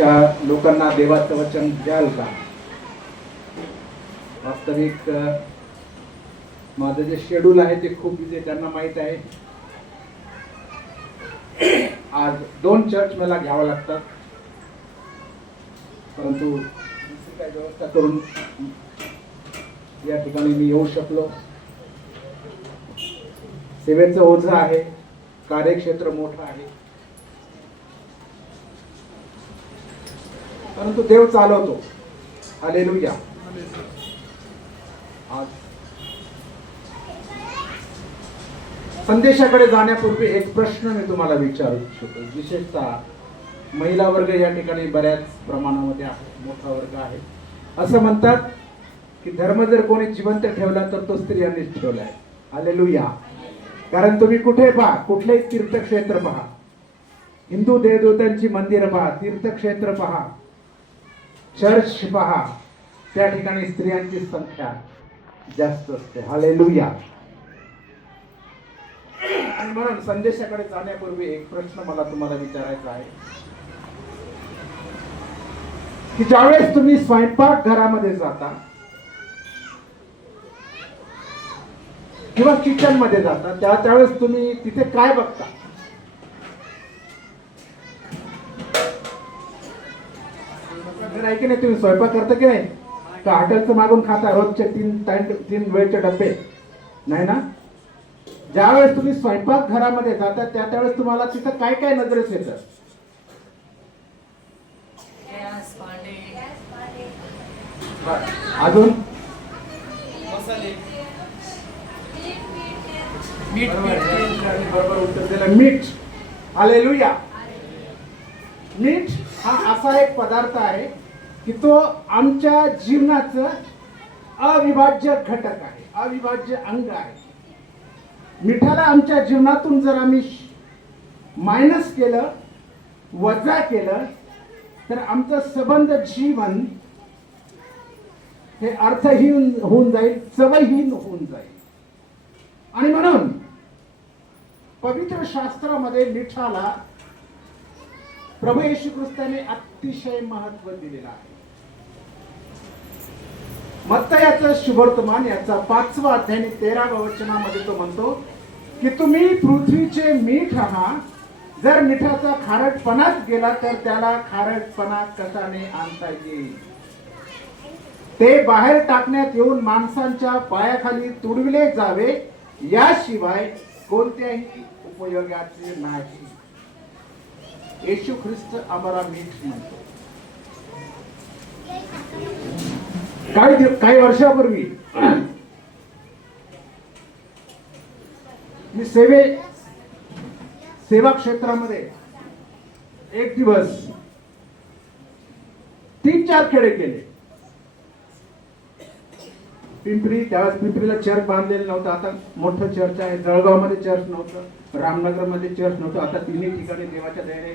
लोकांना देवाचं वचन द्याल का? वास्तविक माझं जे शेड्यूल आहे ते खूप बिझी, त्यांना माहित आहे. आज 2 चर्च मला घ्यावं लागतात, परंतु दुसरी काही व्यवस्था करून या ठिकाणी मी येऊ शकलो. सेवेचं ओझं आहे, कार्यक्षेत्र मोठं आहे, परंतु देव चालवतो. हालेलुया. आज संदेशाकडे जाण्यापूर्वी एक प्रश्न मी तुम्हाला विचारू इच्छितो. विशेषतः महिला वर्ग या ठिकाणी बऱ्याच प्रमाणामध्ये आहे, मोठा वर्ग आहे. असं म्हणतात की धर्म जर कोणी जिवंत ठेवला तर तो स्त्रियांनीच ठेवला आहे. हालेलुया. कारण तुम्ही कुठे पहा, कुठलेही तीर्थक्षेत्र पहा, हिंदू देवदेवतांची मंदिरं पहा, तीर्थक्षेत्र पहा, चर्च पहा, त्या ठिकाणी स्त्रियांची संख्या जास्त असते. हालेलुया. आणि म्हणून संदेशाकडे जाण्यापूर्वी एक प्रश्न मला तुम्हाला विचारायचा आहे की ज्यावेळेस तुम्ही स्वयंपाक घरामध्ये जाता किंवा किचन मध्ये जाता, त्यावेळेस तुम्ही तिथे काय बघता? आहे की नाही? तुम्ही स्वयंपाक करता की नाही? का हॉटेलचं मागून खाता रोजचे 3 वेळचे डब्बे? नाही ना. ज्यावेळेस तुम्ही स्वयंपाक घरामध्ये जाता त्यावेळेस तुम्हाला तिथं काय काय नजरेस येतं? अजून बरोबर उत्तर दिलं, मीठ. हालेलुया. मीठ हा असा एक पदार्थ आहे की तो आमच्या जीवनाचं अविभाज्य घटक आहे, अविभाज्य अंग आहे. मिठाला आमच्या जीवनातून जर आम्ही मायनस केलं, वजा केलं, तर आमचं संबंध जीवन हे अर्थहीन होऊन जाईल, चवहीन होऊन जाईल. आणि म्हणून पवित्र शास्त्रामध्ये मिठाला प्रभू येशू ख्रिस्ताने अतिशय महत्व दिलेलं आहे. मत्तयाचं शुभवर्तमान याचा 5वा अध्याय 13व्या वचनामध्ये तो म्हणतो की तुम्ही पृथ्वीचे मीठ आहात. जर मिठाचा खारटपणाच गेला तर त्याला खारटपणा कशाने आणता येईल? ते बाहेर टाकण्यात येऊन माणसांच्या पायाखाली तुडविले जावे, याशिवाय कोणत्याही उपयोगाचे नाही. येशू ख्रिस्त आम्हाला मीठ म्हणतो. काही वर्षापूर्वी मी सेवा क्षेत्रामध्ये एक दिवस 3-4 खेडे केले. पिंपरी, त्यावेळेस पिंपरीला चर्च बांधलेलं नव्हतं, आता मोठं चर्च आहे. जळगावमध्ये चर्च नव्हतं, रामनगरमध्ये चर्च नव्हतं, आता 3 ठिकाणी देवाच्या दयेने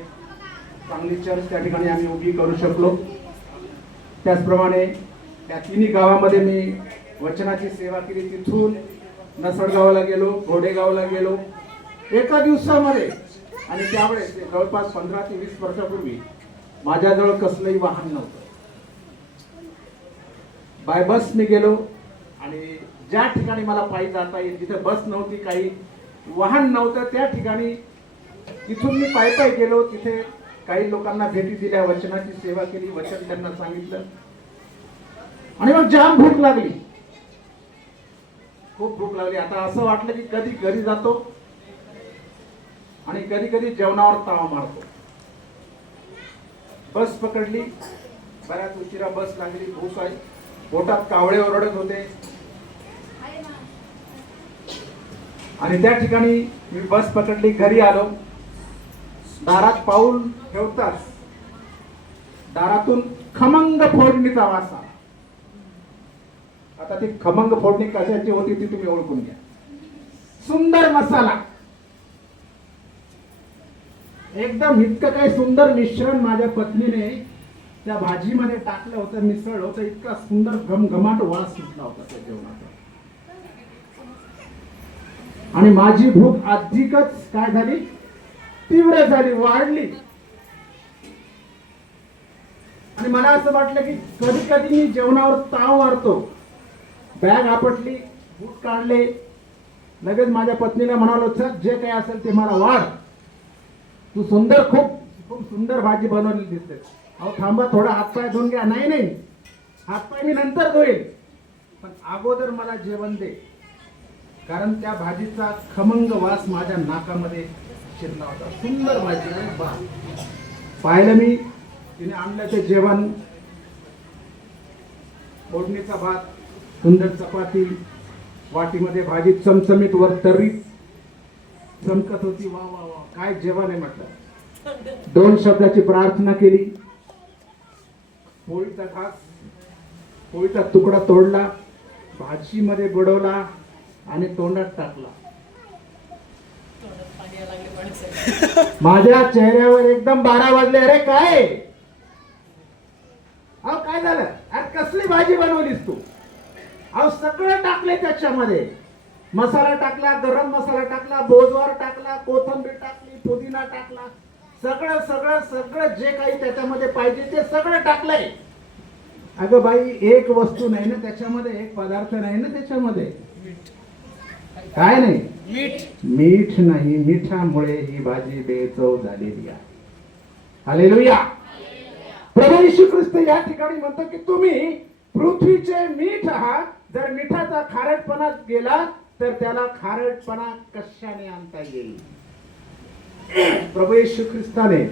चांगली चर्च त्या ठिकाणी आम्ही उभी करू शकलो. त्याचप्रमाणे त्या 3 गावामध्ये मी वचनाची सेवा केली. तिथून नसडगावला गेलो, घोडेगावला गेलो एका दिवसामध्ये. आणि त्यावेळेस जवळपास 15 ते 20 वर्षापूर्वी माझ्याजवळ कसलंही वाहन नव्हतं. बाय बस मी गेलो आणि ज्या ठिकाणी मला पायी जाता येईल, जिथे बस नव्हती, काही वाहन नव्हतं, त्या ठिकाणी तिथून मी पायी गेलो. तिथे काही लोकांना भेटी दिल्या, वचनाची सेवा केली, वचन त्यांना सांगितलं. आणि मग जाम भूक लागली, खूप भूक लागली. आता असं वाटलं की कधी घरी जातो आणि कधी कधी जेवणावर तावा मारतो. बस पकडली, बऱ्याच उशिरा बस लागली, भूक आहे, पोटात कावळे ओरडत होते. आणि त्या ठिकाणी मी बस पकडली, घरी आलो. दारात पाऊल ठेवताच दारातून खमंग फोडणीचा वास आला. आता ती खमंग फोडणी कशाची होती ती तुम्ही ओळखून घ्या. सुंदर मसाला, एकदम इतकं काही सुंदर मिश्रण माझ्या पत्नीने त्या भाजीमध्ये टाकलं होतं, मिसळलं होतं. इतका सुंदर घमघमाट वास सुटला होता त्या जेवणाचा. आणि माझी भूक अधिकच काय झाली, तीव्र झाली, वाढली. आणि मला असं वाटलं की कधी कधी मी जेवणावर ताव मारतो, बॅग आपटली, बूट काढले, लगेच माझ्या पत्नीला म्हणालो, चल जे काही असेल ते मला वाढ, तू सुंदर, खूप खूप सुंदर भाजी बनवलेली दिसते. अहो थांबा, थोडा हातपाय धुवून घ्या. नाही नाही, हातपाय मी नंतर धुईल, पण अगोदर मला जेवण दे. कारण त्या भाजीचा खमंग वास माझ्या नाकामध्ये शिरला होता. सुंदर भाजी आहे बा. पाहिलं मी, तिने आणलं ते जेवण, फोडणीचा भात, सुंदर चपाती, वाटीमध्ये भाजी चमचमीत वर तर्री चमकत होती. वा वा वा, काय जेवण आहे म्हटलं. 2 शब्दाची प्रार्थना केली. पोळीचा घास, पोळीचा तुकडा तोडला, भाजीमध्ये बुडवला आणि तोंडात टाकला. माझ्या चेहऱ्यावर एकदम 12 वाजले. अरे काय, अहो काय झालं, अरे कसली भाजी बनवलीस तू? अहो सगळं टाकले त्याच्यामध्ये, मसाला टाकला, गरम मसाला टाकला, बोजवार टाकला, कोथिंबीर टाकली, पुदिना टाकला, सगळं सगळं सगळं जे काही त्याच्यामध्ये पाहिजे ते सगळं टाकलंय. अगं बाई, एक वस्तू नाही ना त्याच्यामध्ये, एक पदार्थ नाही ना त्याच्यामध्ये. काय नाही? मीठ नाही. मिठामुळे ही भाजी बेचव झालेली आहे. हालेलुया. प्रभू येशू ख्रिस्त या ठिकाणी म्हणतो की तुम्ही पृथ्वीचे मीठ आहात. जर मिठाचा खारटपणा गेला तर त्याला खारटपणा कशाने आणता येईल? प्रभू येशू ख्रिस्ताने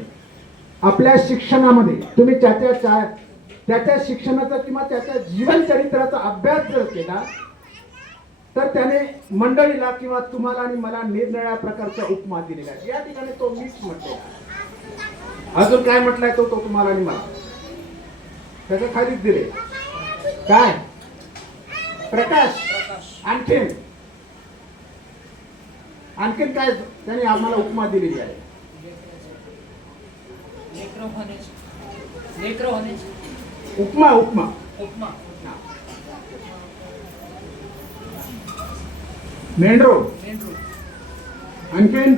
आपल्या शिक्षणामध्ये तुम्ही त्याच्या शिक्षणाचा किंवा त्याच्या जीवन चरित्राचा अभ्यास जर केला तर त्याने मंडळीला किंवा तुम्हाला आणि मला निरनिराळ्या प्रकारच्या उपमा दिलेल्या आहेत. या ठिकाणी तो मीठ म्हटलेला, अजून काय म्हटलाय तो तुम्हाला आणि मला त्याच्या खालीच दिले. काय? प्रकाश. आणखीन आणखीन काय त्याने आम्हाला उपमा दिलेली आहे? उपमा. उपमा. मेंढरो. आणखीन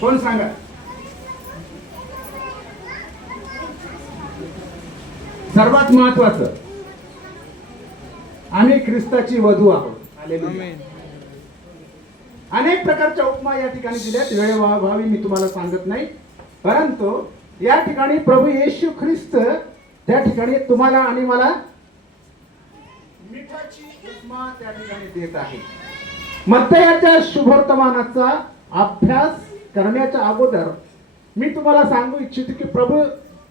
कोण सांगा? सर्वात महत्वाचं, आम्ही ख्रिस्ताची वधू आहोत. अनेक प्रकारच्या उपमा या ठिकाणी दिल्यात. वेळेअभावी मी तुम्हाला सांगत नाही, परंतु या ठिकाणी प्रभू येशू ख्रिस्त त्या ठिकाणी तुम्हाला आणि मला मिठाची उपमा त्या ठिकाणी देत आहे. मत्तयाच्या शुभवर्तमानाचा अभ्यास करण्याच्या अगोदर मी तुम्हाला सांगू इच्छितो की प्रभू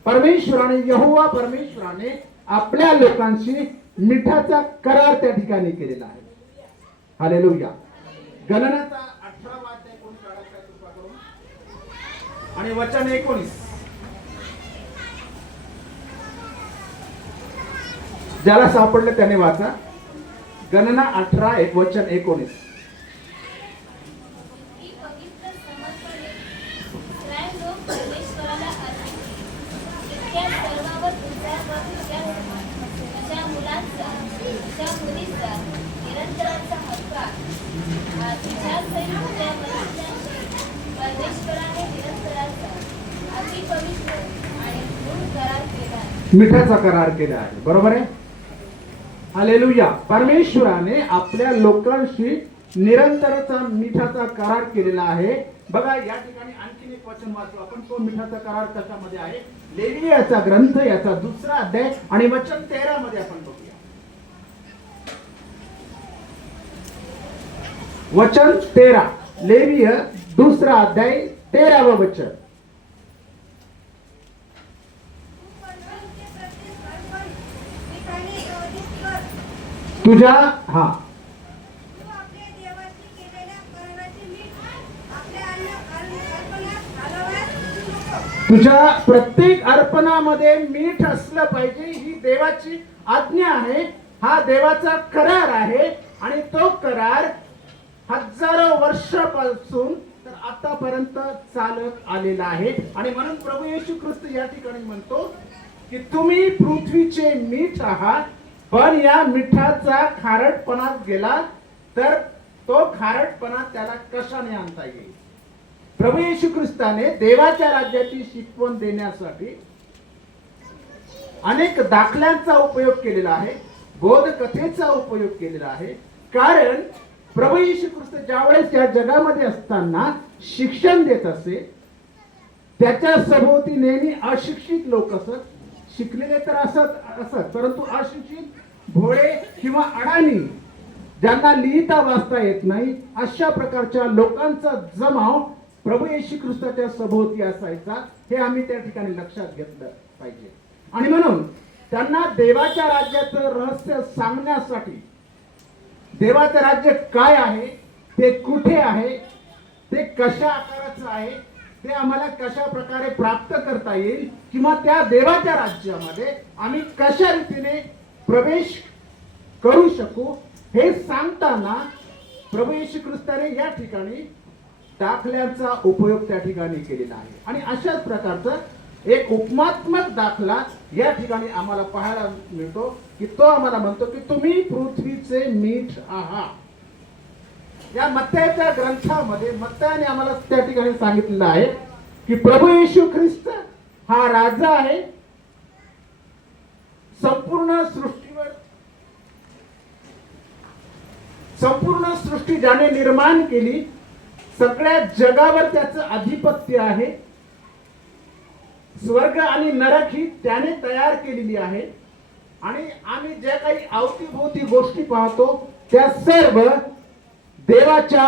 परमेश्वराने, यहोवा परमेश्वराने आपल्या लोकांशी मिठाचा करार त्या ठिकाणी केलेला आहे. हालेलुया. गणनाचा 18वा अध्याय कोण काढायचा कृपा करून, आणि वचन 19. ज्याला सापडलं त्याने वाचा. गणना 18 वचन 19. मिठाचा करार केला आहे. बरोबर आहे. हालेलुया. परमेश्वराने आपल्या लोकांशी निरंतरचा मिठाचा करार केलेला आहे. बघा या ठिकाणी आणखीन एक वचन वाचू आपण. तो मिठाचा करार कशामध्ये आहे? लेवियाचा ग्रंथ याचा 2रा अध्याय आणि वचन 13 मध्ये आपण बघूया. वचन 13, लेवीय 2रा अध्याय 13व वचन. तुझ्या तुझ्या प्रत्येक अर्पणामध्ये मीठ असलं पाहिजे. ही देवाची आज्ञा आहे. हा देवाचा करार आहे आणि तो करार हजारो वर्षापासून तर आतापर्यंत चालत आलेला आहे. आणि म्हणून प्रभू येशू ख्रिस्त या ठिकाणी म्हणतो की तुम्ही पृथ्वीचे मीठ आहात, पण या मिठाचा खारटपणा गेला तर तो खारटपणा त्याला कशाने आणता येईल? प्रभू येशू ख्रिस्ताने देवाच्या राज्याची शिकवण देण्यासाठी अनेक दाखल्यांचा उपयोग केलेला आहे, बोधकथेचा उपयोग केलेला आहे. कारण प्रभू येशू ख्रिस्त ज्यावेळेस या जगामध्ये असताना शिक्षण देत असे, त्याच्या सभोवती नेहमी अशिक्षित लोक असत. शिकलेले तर असत, परंतु अशिक्षित, भोळे किंवा अडाणी, ज्यांना लिहिता वाचता येत नाही, अशा प्रकारच्या लोकांचा जमाव प्रभू येशू ख्रिस्ताच्या सभोवती असायचा. हे आम्ही त्या ठिकाणी लक्षात घेतलं पाहिजे. आणि म्हणून त्यांना देवाच्या राज्याचं रहस्य सांगण्यासाठी, देवाचं राज्य काय आहे, ते कुठे आहे, ते कशा आकाराचं आहे, ते आम्हाला कशा प्रकारे प्राप्त करता येईल, किंवा त्या देवाच्या राज्यामध्ये आम्ही कशा रीतीने प्रवेश करू शकू, हे सांगताना प्रभू येशू ख्रिस्ताने या ठिकाणी दाखल्यांचा उपयोग त्या ठिकाणी केलेला आहे. आणि अशाच प्रकारचा एक उपमात्मक दाखला या ठिकाणी आम्हाला पाहायला मिळतो, की तो आम्हाला म्हणतो की तुम्ही पृथ्वीचे मीठ आहात. या मत्तयाच्या ग्रंथामध्ये मत्तयाने आम्हाला त्या ठिकाणी सांगितलेलं आहे की प्रभू येशू ख्रिस्त हा राजा आहे. संपूर्ण सृष्टी ज्याने निर्माण केली, सगळ्या जगावर त्याचं आधिपत्य आहे. स्वर्ग आणि नरक ही त्याने तयार केलेली आहे. आणि आम्ही ज्या काही अवतीभोवती गोष्टी पाहतो त्या सर्व देवाच्या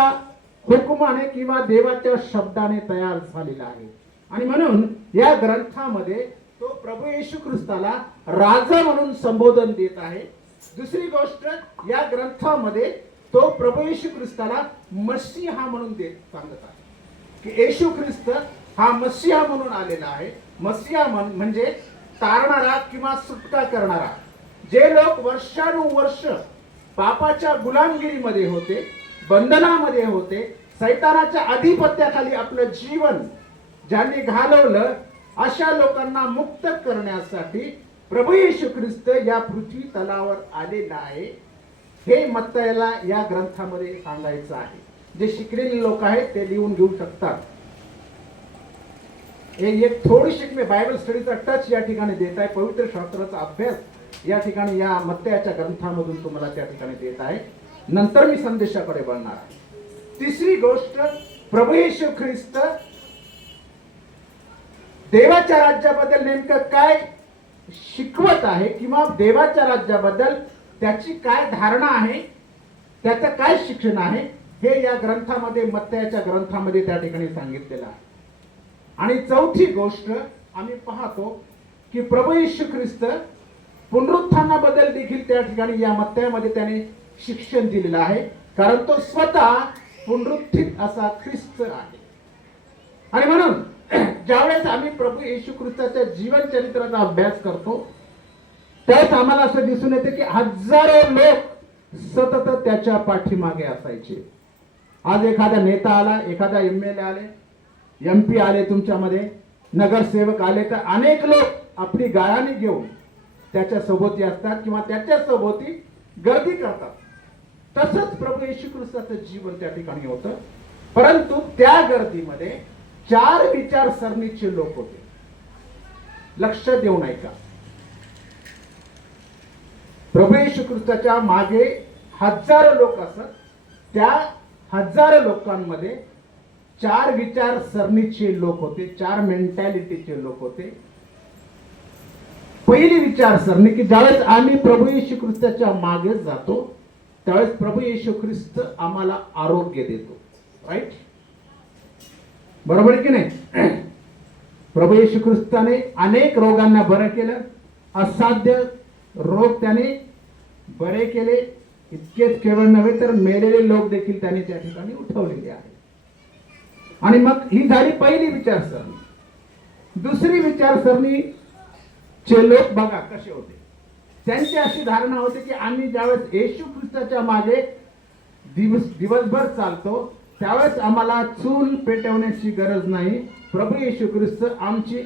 हुकुमाने किंवा देवाच्या शब्दाने तयार झालेला आहे. आणि म्हणून या ग्रंथामध्ये तो प्रभू येशू ख्रिस्ताला राजा म्हणून संबोधन देत आहे. दुसरी गोष्ट, या ग्रंथामध्ये तो प्रभू येशू ख्रिस्ताला मसीहा म्हणून सांगत आहे की येशू ख्रिस्त हा मसीहा म्हणून आलेला आहे. मसीहा म्हणजे तारणारा किंवा सुटका करणारा. जे लोक वर्षानुवर्ष पापाच्या गुलामगिरीमध्ये होते, बंधनामध्ये होते, सैतानाच्या अधिपत्याखाली आपलं जीवन ज्यांनी घालवलं, अशा लोकांना मुक्त करण्यासाठी प्रभू येशू ख्रिस्त या पृथ्वी तलावर आलेला आहे. हे मत्तयाला या ग्रंथामध्ये सांगायचं आहे. जे शिकलेले लोक आहेत ते लिहून घेऊ शकतात. एक थोडीशी मी बायबल स्टडीचा टच या ठिकाणी देत आहे. पवित्र शास्त्राचा अभ्यास या ठिकाणी या मत्तयाच्या ग्रंथामधून तुम्हाला त्या ठिकाणी देत आहे. नंतर मी संदेशाकडे वळणार आहे. तिसरी गोष्ट, प्रभू येशू ख्रिस्त देवाच्या राज्याबद्दल नेमकं काय शिकवत आहे, किंवा देवाच्या राज्याबद्दल त्याची काय धारणा आहे, त्याचं काय शिक्षण आहे, हे या ग्रंथामध्ये, मत्तयाच्या ग्रंथामध्ये त्या ठिकाणी सांगितलेलं आहे. आणि चौथी गोष्ट आम्ही पाहतो की प्रभू येशू ख्रिस्त पुनरुत्थानाबद्दल देखील त्या ठिकाणी या मत्तयामध्ये त्याने शिक्षण दिलेलं आहे. कारण तो स्वतः पुनरुत्थित असा ख्रिस्त आहे. आणि म्हणून ज्यावेळेस आम्ही प्रभू येशू ख्रिस्ताच्या जीवन चरित्राचा अभ्यास करतो, त्यावेळेस आम्हाला असं दिसून येते की हजारो लोक सतत त्याच्या पाठीमागे असायचे. आज एखादा नेता आला, एखादा MLA आले, MP आले, तुमच्यामध्ये नगरसेवक आले, तर अनेक लोक आपली गाळाने घेऊन त्याच्या सोबती असतात किंवा त्याच्या सोबती गर्दी करतात. तसंच प्रभू येशू ख्रिस्ताचं जीवन त्या ठिकाणी होतं. परंतु त्या गर्दीमध्ये 4 विचारसरणीचे लोक होते. लक्ष देऊन ऐका. प्रभू येशू ख्रिस्ताच्या मागे हजारो लोक असत. त्या हजारो लोकांमध्ये 4 विचारसरणीचे लोक होते, 4 मेंटॅलिटीचे लोक होते. पहिली विचारसरणी की ज्यावेळेस आम्ही प्रभू येशू ख्रिस्ताच्या मागे जातो, त्यावेळेस प्रभू येशू ख्रिस्त आम्हाला आरोग्य देतो. राईट? बरोबर की नाही? प्रभू येशू ख्रिस्ताने अनेक रोगांना बरं केलं. असाध्य रोग त्याने बरे केले. इतकेच केवळ नव्हे तर मेलेले लोक देखील त्याने त्या ठिकाणी उठवलेले आहे. आणि मग ही झाली पहिली विचारसरणी. दुसरी विचारसरणी चे लोक बघा कसे होते. त्यांची अशी धारणा होती की आम्ही ज्यावेळेस येशू ख्रिस्ताच्या मागे दिवसभर चालतो, त्यावेळेस आम्हाला चूल पेटवण्याची गरज नाही. प्रभू येशू ख्रिस्त आमची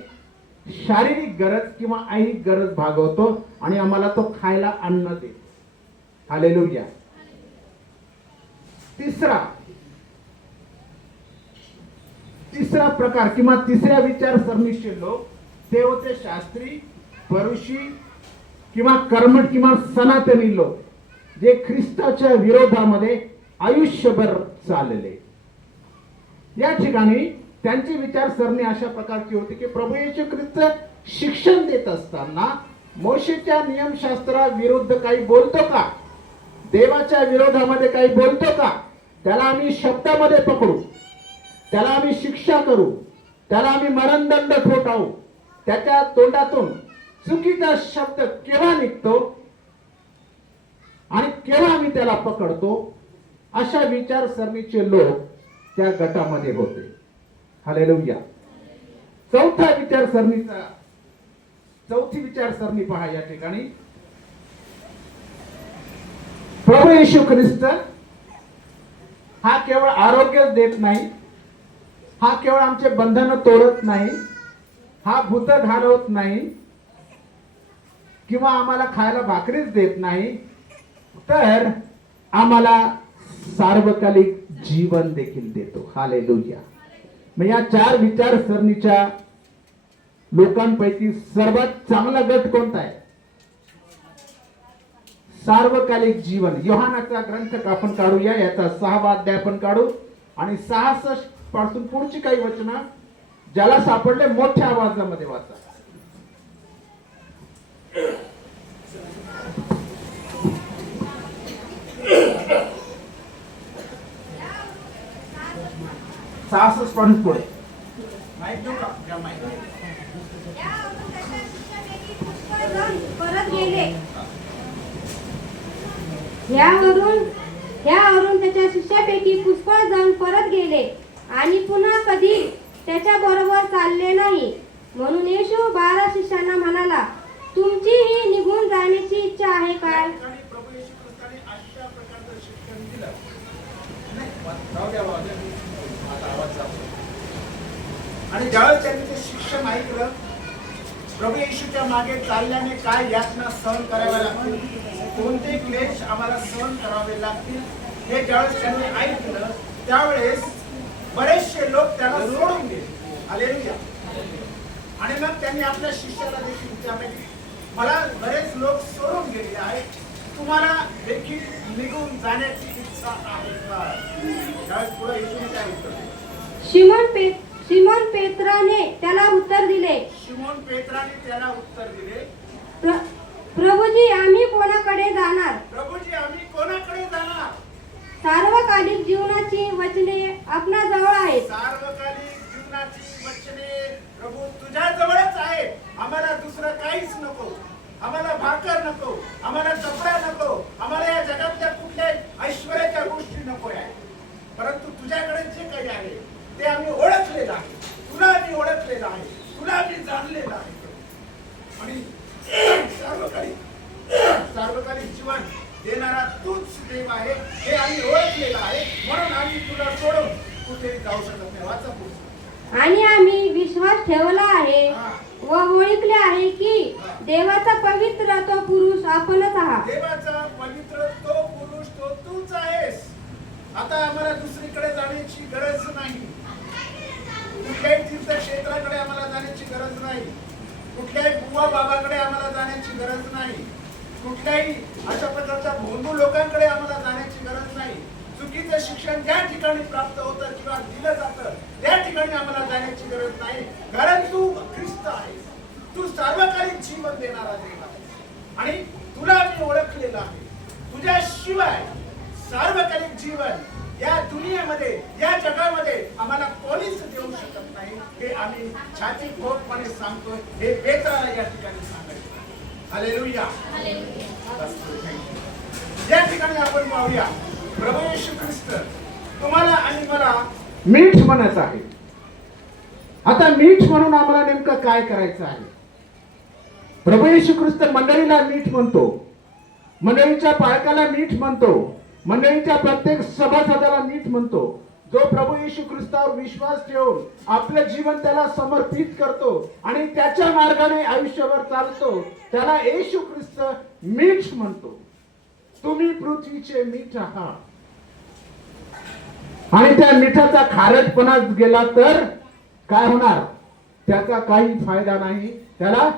शारीरिक गरज किंवा ऐहिक गरज भागवतो आणि आम्हाला तो खायला अन्न देतो. हालेलुया. तिसरा प्रकार किंवा तिसऱ्या विचारसरणीचे लोक ते होते शास्त्री, फरीसी किंवा कर्मठ किंवा सनातनी लोक, जे ख्रिस्ताच्या विरोधामध्ये आयुष्यभर चालले. या ठिकाणी त्यांची विचारसरणी अशा प्रकारची होती की प्रभू येशू ख्रिस्त शिक्षण देत असताना मोशेच्या नियमशास्त्रा विरुद्ध काही बोलतो का, देवाच्या विरोधामध्ये काही बोलतो का, त्याला आम्ही शब्दामध्ये पकडू, त्याला आम्ही शिक्षा करू, त्याला आम्ही मरणदंड ठोठावू. त्याच्या तोंडातून चुकीचा शब्द केव्हा निघतो आणि केव्हा आम्ही त्याला पकडतो, अशा विचारसरणीचे लोक त्या गटामध्ये होते. हालेलुया. चौथी विचारसरणी पहा या ठिकाणी. प्रभू येशू ख्रिस्त हा केवळ आरोग्यच देत नाही, हा केवळ आमचे बंधन तोडत नाही, हा भूत घालवत नाही किंवा आम्हाला खायला भाकरीच देत नाही, तर आम्हाला सार्वकालिक जीवन देखील देतो. हालेलुया. मग या 4 विचारसरणीच्या लोकांपैकी सर्वात चांगला गट कोणता आहे? सार्वकालिक जीवन. योहानाचा ग्रंथ आपण काढूया, याचा 6वा अध्याय आपण काढू आणि 66 पासून पुढची काही वचनं ज्याला सापडले मोठ्या आवाजामध्ये वाचा. पुढे परत गेले. ह्यावरून त्याच्या शिष्यापैकी पुष्कळ जण परत गेले आणि पुन्हा कधी त्याच्या बरोबर चालले नाही. म्हणून येशू 12 शिष्यांना म्हणाला, तुमची ही निघून जाण्याची इच्छा आहे काय? प्रभू येशू ख्रिस्ताने अशा प्रकारचं शिक्षण दिलं. आणि ज्यावेळेस त्यांनी ते शिक्षण ऐकलं, प्रभू येशूच्या मागे चालल्याने काय यातना सहन कराव्या लागतील, कोणते क्लेश आम्हाला सहन करावे लागतील, हे ज्यावेळेस त्यांनी ऐकलं त्यावेळेस बरेचसे लोक त्याला सोडून गेले. हालेलुया. आणि मग त्यांनी आपल्या शिष्याला देखील विचारले की मला बरेच लोक सोडून गेले आहेत, तुम्हाला देखील निघून जाण्याची इच्छा आहे का? त्यावेळेस पुढे येशूने काय उत्तर दिले? शिमोन पेत्राने त्याला उत्तर दिले, प्रभूजी आम्ही कोणाकडे जाणार? सार्वकालिक जीवनाची वचने आपल्या जवळ आहेत. सार्वकालिक जीवनाची वचने प्रभू तुझ्या जवळच आहे. आम्हाला दुसरं काहीच नको, आम्हाला भाकर नको, आम्हाला कपडा नको, आम्हाला या जगातल्या कुठल्या ऐश्वर्याच्या गोष्टी नको आहे, परंतु तुझ्याकडे जे काही आहे ते आम्ही ओळखलेलं आहे, तुला आम्ही ओळखलेलं आहे, तुला आम्ही जाणलेलं आहे. आणि सार्वकालिक जीवन देणारा तूच देव आहे हे आम्ही ओळखलेलं आहे, म्हणून आम्ही तुला सोडून कुठेही जाऊ शकत नाही. वाचा पुढे. आणि आम्ही विश्वास ठेवला आहे व ओळखले आहे की देवाचा पवित्र तो पुरुष आपणच आहात. देवाचा पवित्र तो पुरुष तो तूच आहेस. आता आम्हाला दुसरीकडे जाण्याची गरज नाही, कुठल्याही तीर्थक्षेत्राकडे आम्हाला जाण्याची गरज नाही, कुठल्याही बुवा बाबाकडे आम्हाला जाण्याची गरज नाही, कुठल्याही अशा प्रकारच्या भोंदू लोकांकडे आम्हाला जाण्याची गरज नाही. चुकीचं शिक्षण ज्या ठिकाणी प्राप्त होतं किंवा दिलं जातं त्या ठिकाणी आम्हाला जाण्याची गरज नाही, कारण तू ख्रिस्त आहेस, तू सार्वकालिक जीवन देणारा देव आहेस आणि तुला मी ओळखलेलं आहे. तुझ्याशिवाय सार्वकालिक जीवन या दुनियेमध्ये या जगामध्ये आम्हाला कोणीच देऊ शकत नाही, हे आम्ही छाती ठोकपणे सांगतोय. हे पेत्राला या ठिकाणी सांगायचं. हालेलुया. या ठिकाणी आपण पाहूया प्रभू येशू ख्रिस्त तुम्हाला आणि मला मीठ म्हणत आहे. आता मीठ म्हणून आम्हाला नेमकं काय करायचं आहे? प्रभू येशू ख्रिस्त मंडळीला मीठ म्हणतो, मंडळीच्या पालकाला मीठ म्हणतो, मंडळीच्या प्रत्येक सभासदाला मीठ म्हणतो. जो प्रभू येशू ख्रिस्तावर विश्वास ठेवून आपलं जीवन त्याला समर्पित करतो आणि त्याच्या मार्गाने आयुष्यभर चालतो, त्याला येशू ख्रिस्त मीठ म्हणतो. तुम्ही पृथ्वीचे मीठ आहात आणि त्या मिठाचा खारटपणा गेला तर काय होणार? त्याचा काही फायदा नाही. त्याला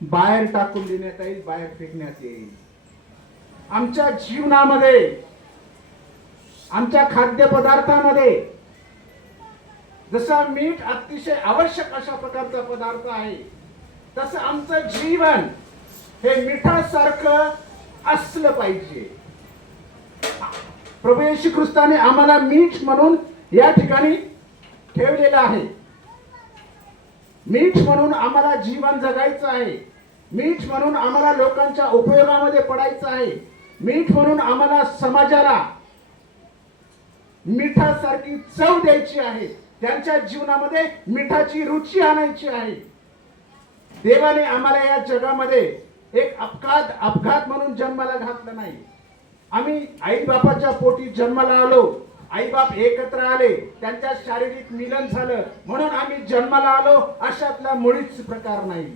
बाहेर टाकून देण्यात येईल, बाहेर फेकण्यात येईल. आमच्या जीवनामध्ये, आमच्या खाद्यपदार्थामध्ये जसं मीठ अतिशय आवश्यक अशा प्रकारचा पदार्थ आहे, तसं आमचं जीवन हे मिठासारखं असलं पाहिजे. प्रभू येशू ख्रिस्ताने आम्हाला मीठ म्हणून या ठिकाणी ठेवलेलं आहे. मीठ म्हणून आम्हाला जीवन जगायचं आहे. मीठ म्हणून आम्हाला लोकांच्या उपयोगामध्ये पडायचं आहे. मीठ म्हणून आम्हाला समाजाला मिठासारखी चव द्यायची आहे. त्यांच्या जीवनामध्ये मिठाची रुची आणायची आहे. देवाने आम्हाला या जगामध्ये एक अपघात म्हणून जन्माला घातलं नाही. आम्ही आई बापाच्या पोटी जन्माला आलो, आई बाप एकत्र आले, त्यांच्या शारीरिक मिलन झालं म्हणून आम्ही जन्माला आलो, अशातला मुळीच प्रकार नाही.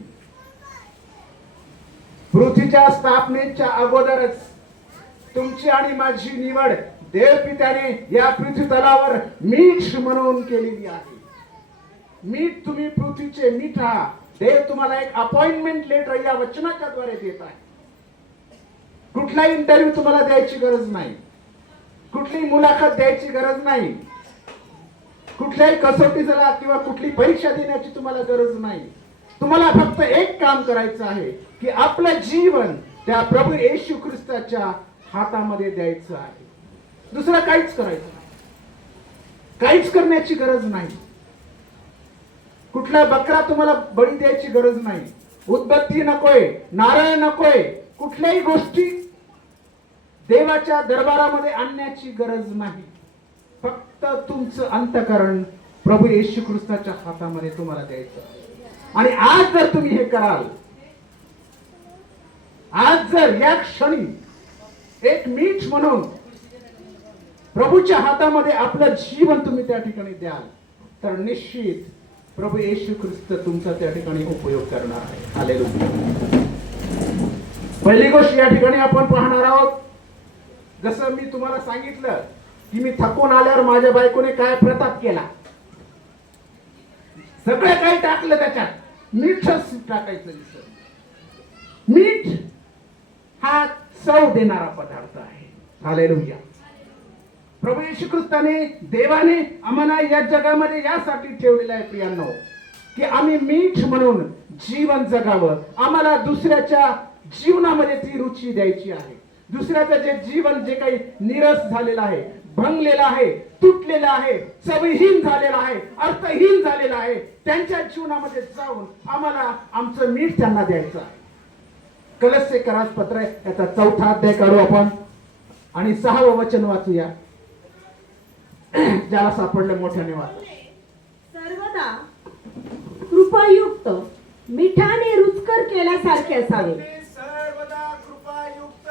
पृथ्वीच्या स्थापनेच्या अगोदरच तुमची आणि माझी निवड देवपित्याने या पृथ्वी तलावर मीठ म्हणून केलेली आहे. मीठ, तुम्ही पृथ्वीचे मीठ आहात. देव तुम्हाला एक अपॉइंटमेंट लेटर या वचनाच्या द्वारे देत आहे. कुठलाही इंटरव्ह्यू तुम्हाला द्यायची गरज नाही, कुठली मुलाखत द्यायची गरज नाही, कुठल्याही कसोटीला किंवा कुठली परीक्षा देण्याची तुम्हाला गरज नाही. तुम्हाला फक्त एक काम करायचं आहे की आपलं जीवन त्या प्रभू येशू ख्रिस्ताच्या हातामध्ये द्यायचं आहे. दुसरं काहीच करायचं नाही, काहीच करण्याची गरज नाही. कुठला बकरा तुम्हाला बळी द्यायची गरज नाही, उदबत्ती नकोय, नारळ नकोय, कुठल्याही गोष्टी देवाच्या दरबारामध्ये आणण्याची गरज नाही. फक्त तुमचं अंतःकरण प्रभू येशू ख्रिस्ताच्या हातामध्ये तुम्हाला द्यायचं. आणि आज जर तुम्ही हे कराल, आज जर या क्षणी एक मीठ म्हणून प्रभूच्या हातामध्ये आपलं जीवन तुम्ही त्या ठिकाणी द्याल, तर निश्चित प्रभू येशू ख्रिस्त तुमचा त्या ठिकाणी उपयोग करणार आहे. हालेलुया. पहिली गोष्ट या ठिकाणी आपण पाहणार आहोत, जसं मी तुम्हाला सांगितलं की मी थकून आल्यावर माझ्या बायकोने काय प्रताप केला. सगळं काही टाकलं त्याच्यात, मीठच टाकायचं दिसत. मीठ हा चव देणारा पदार्थ आहे. हालेलुया. प्रभू येशू ख्रिस्ताने, देवाने आम्हाला या जगामध्ये यासाठी ठेवलेलं आहे प्रियांनो, की आम्ही मीठ म्हणून जीवन जगावं. आम्हाला दुसऱ्याच्या जीवनामध्ये ती रुची द्यायची आहे. दुसऱ्याचं जे जीवन जे काही निरस झालेलं आहे, भंगलेलं आहे, तुटलेलं आहे, चवहीन झालेलं आहे, अर्थहीन झालेलं आहे, त्यांच्या जीवनामध्ये जाऊन आम्हाला आमचं मीठ त्यांना द्यायचं आहे. कलस्सेकरास पत्र याचा 4था अध्याय काढू आपण आणि 6वं वचन वाचूया. ज्याला सापडलं मोठ्याने वाचा. सर्वदा कृपायुक्त, मिठाने रुचकर केल्यासारखे असावे. सर्वदा कृपायुक्त,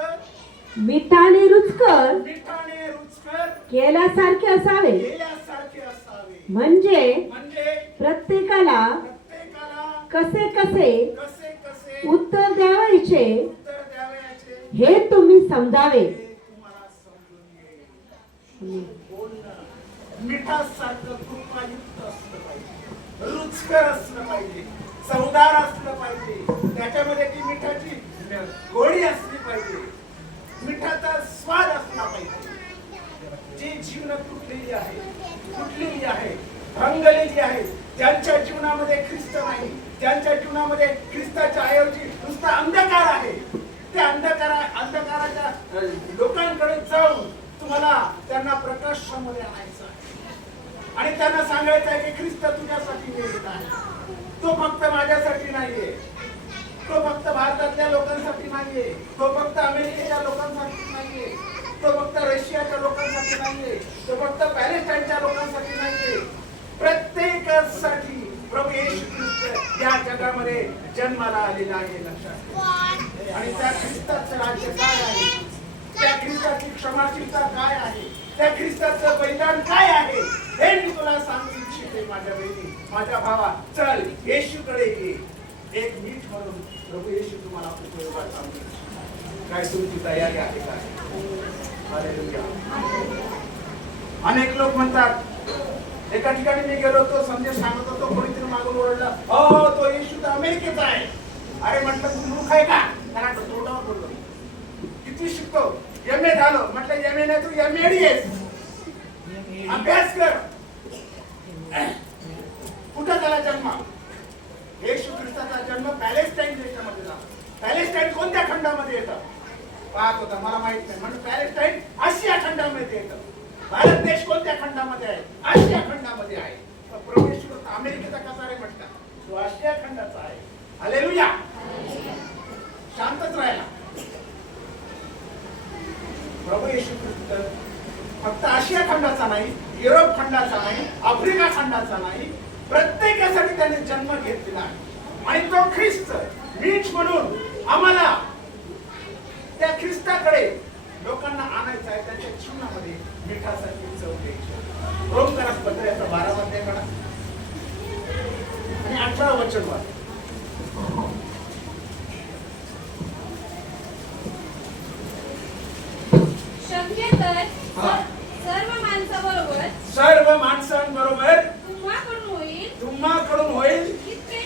मिठाने रुचकर मिठाने रुचकर केल्यासारखे असावे. केल्यासारखे असावे. म्हणजे प्रत्येकाला प्रत्येकाला कसे कसे कसे कसे उत्तर द्यावयाचे उत्तर द्यावयाचे हे तुम्ही समजावे. हे तुम्हाला समजून येईल. मिठासारखं कृपायुक्त असलं पाहिजे, रुचकर असलं पाहिजे, चवदार असलं पाहिजे, त्याच्यामध्ये ती मिठाची गोडी असली पाहिजे, मिठाचा स्वाद असला पाहिजे. जी जीवन तुटलेली आहे, तुटलेली आहे, भंगलेली आहे, ज्यांच्या जीवनामध्ये ख्रिस्त नाही, ज्यांच्या जीवनामध्ये ख्रिस्ताच्या ऐवजी नुसता अंधकार आहे, त्या अंधकाराच्या लोकांकडे जाऊन तुम्हाला त्यांना प्रकाशामध्ये आणायचं आहे आणि त्यांना सांगायचं आहे की ख्रिस्त तुझ्यासाठी मेलेला आहे. तो फक्त माझ्यासाठी नाहीये, तो फक्त भारतातल्या लोकांसाठी नाहीये, तो फक्त अमेरिकेच्या लोकांसाठी नाहीये, तो फक्त रशियाच्या लोकांसाठी नाहीये, तो फक्त पॅलेस्टाईनच्या लोकांसाठी नाहीये. प्रत्येकासाठी प्रभू येशू ख्रिस्त या जगामध्ये जन्माला आलेला आहे. लक्षात ठेवा. आणि त्या ख्रिस्ताचं राज्य काय आहे, त्या ख्रिस्ताची क्षमाशीलता काय आहे, त्या ख्रिस्ताचं बलिदान काय आहे, हे मी तुला सांगू इच्छिते. माझ्या बहिणी, माझ्या भावा, चल येशूकडे ये. एक मीठ म्हणून प्रभू येशू तुम्हाला उपयोगात सांगू. काय तुमची तयारी आहे काय? हालेलुया. अनेक लोक म्हणतात, एका ठिकाणी मी गेलो होतो, संदेश सांगत होतो, कोणी म्हणून मागून ओरडलं, हो तो येशू तर अमेरिकेचा आहे. अरे म्हटलं तू मूर्ख आहे का? त्याला तोंडावर बोललो. किती शिकतो? MA झालो. म्हटलं MA नाही तू MAD आहेस. अभ्यास कर. कुठं झाला जन्म? येशू ख्रिस्ताचा जन्म पॅलेस्टाईन देशामध्ये झाला. पॅलेस्टाईन कोणत्या खंडामध्ये येतं? पाहत होता, मला माहित नाही. म्हणून पॅलेस्टाईन आशिया खंडामध्ये येतं. भारत देश कोणत्या खंडामध्ये आहे? आशिया खंडामध्ये आहे. प्रभू येशू अमेरिकेचा कसा रे म्हटला? तो आशिया खंडाचा आहे. हालेलुया. शांतच राहिला. प्रभू येशू ख्रिस्त फक्त आशिया खंडाचा नाही, युरोप खंडाचा नाही, आफ्रिका खंडाचा नाही, प्रत्येकासाठी त्याने जन्म घेतलेला आहे. आणि तो ख्रिस्त मीठ म्हणून आम्हाला त्या ख्रिस्ताकडे लोकांना आणायचं आहे. त्यांच्या जीवनामध्ये मिठासाठी चव द्यायची. रोमकारास पत्र याचा 12 अध्याय काढा आणि 18 वचन वाचा. शक्य तर सर्व माणसांबरोबर तुम्हाकडून होईल तितके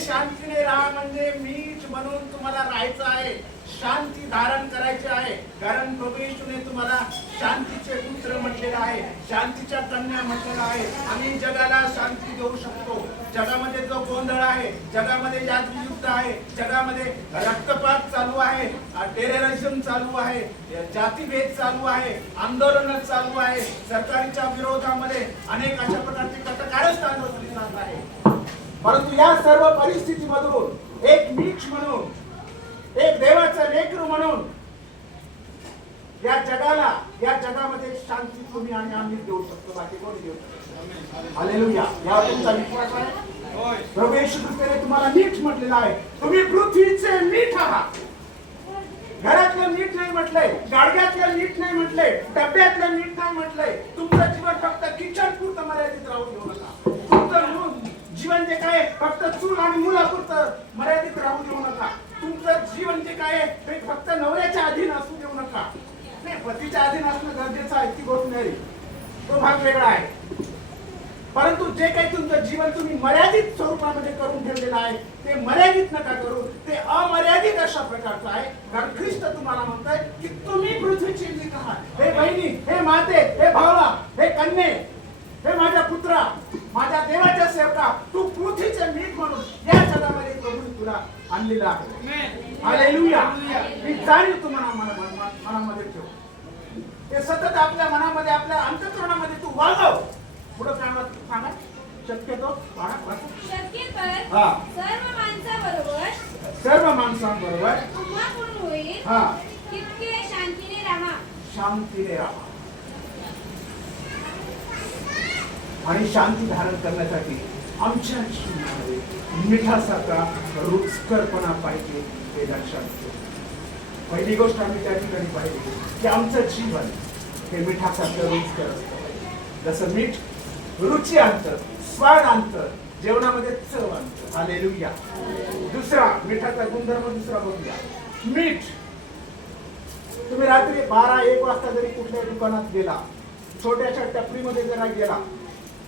शांतीने राहा. म्हणजे मीठ म्हणून तुम्हाला राहायचं आहे, शांती धारण करायची आहे. कारण प्रभू येशूने तुम्हाला शांतीचे पुत्र म्हटलेलं आहे, शांतीच्या कन्या म्हटलेलं आहे. आम्ही जगाला शांती देऊ शकतो. जगामध्ये जो गोंधळ आहे, जगामध्ये जाती युद्ध आहे, जगामध्ये रक्तपात चालू आहे, टेररिझम चालू आहे, जातीभेद चालू आहे, आंदोलन चालू आहे, सरकारच्या विरोधामध्ये अनेक अशा प्रकारचे कारस्थान रचले जात आहे. परंतु या सर्व परिस्थितीमधून एक मीठ म्हणून, एक देवाचं लेकरू म्हणून या जगाला, या जगामध्ये शांती तुम्ही आणि आम्ही देऊ शकतो. बाकी कोणी देऊ शकतो? हालेलुया. यावर तुमचा विश्वास आहे? प्रभू येशू ख्रिस्ताने तुम्हाला मीठ म्हटलेलं आहे. तुम्ही पृथ्वीचे मीठ आहात. घरातलं मीठ नाही म्हटलंय, गाडग्यातलं मीठ नाही म्हटलंय, डब्यातलं मीठ नाही म्हटलंय. तुमचं जीवन फक्त किचन पुरतं मर्यादित राहू देऊ नका. तुमचं जीवन जे काय फक्त चूल आणि मुलापुरतं मर्यादित राहू देऊ नका. तुमचं जीवन जे काय ते फक्त नवऱ्याच्या अधीन असू देऊ नका. नाही, पतीच्या अधीन असणं गरजेचं आहे, ती गोष्ट नाही, तो भाग वेगळा आहे. परंतु जे काही तुमचं जीवन तुम्ही मर्यादित स्वरूपामध्ये करून ठेवलेलं आहे ते मर्यादित नका करू, ते अमर्यादित अशा प्रकारचं आहे. कारण ख्रिस्त तुम्हाला म्हणताय की तुम्ही पृथ्वीची मीठ आहात. हे बहिणी, हे माते, हे भावा, हे कन्ये, हे माझ्या पुत्रा, माझ्या देवाच्या सेवका, तू पृथ्वीचे मीठ म्हणून या जगामध्ये प्रभूने तुला आणलेला आहे. हालेलुया. मी जाणीव तुम्हाला मनामध्ये ठेव. ते सतत आपल्या मनामध्ये, आपल्या अंतःकरणामध्ये तू वागव. पुढे काय सांगा? शक्यतो सर्व माणसांबरोबर शांतीने राहा. आणि शांती धारण करण्यासाठी आमच्या जीवनामध्ये मिठासारखा रुचकरपणा पाहिजे हे लक्षात ठेवा. पहिली गोष्ट आम्ही त्या ठिकाणी पाहिजे की आमचं जीवन हे मिठासारखं रुचकर असतं. जसं मीठ रुची आणतं, स्वाद आणतं, जेवणामध्ये चव आणतं. हालेलुया. दुसरा मिठाचा गुणधर्म दुसरा बघूया. मीठ तुम्ही रात्री 12-1 वाजता जरी कुठल्या दुकानात गेला, छोट्याशा टपरीमध्ये जरा गेला,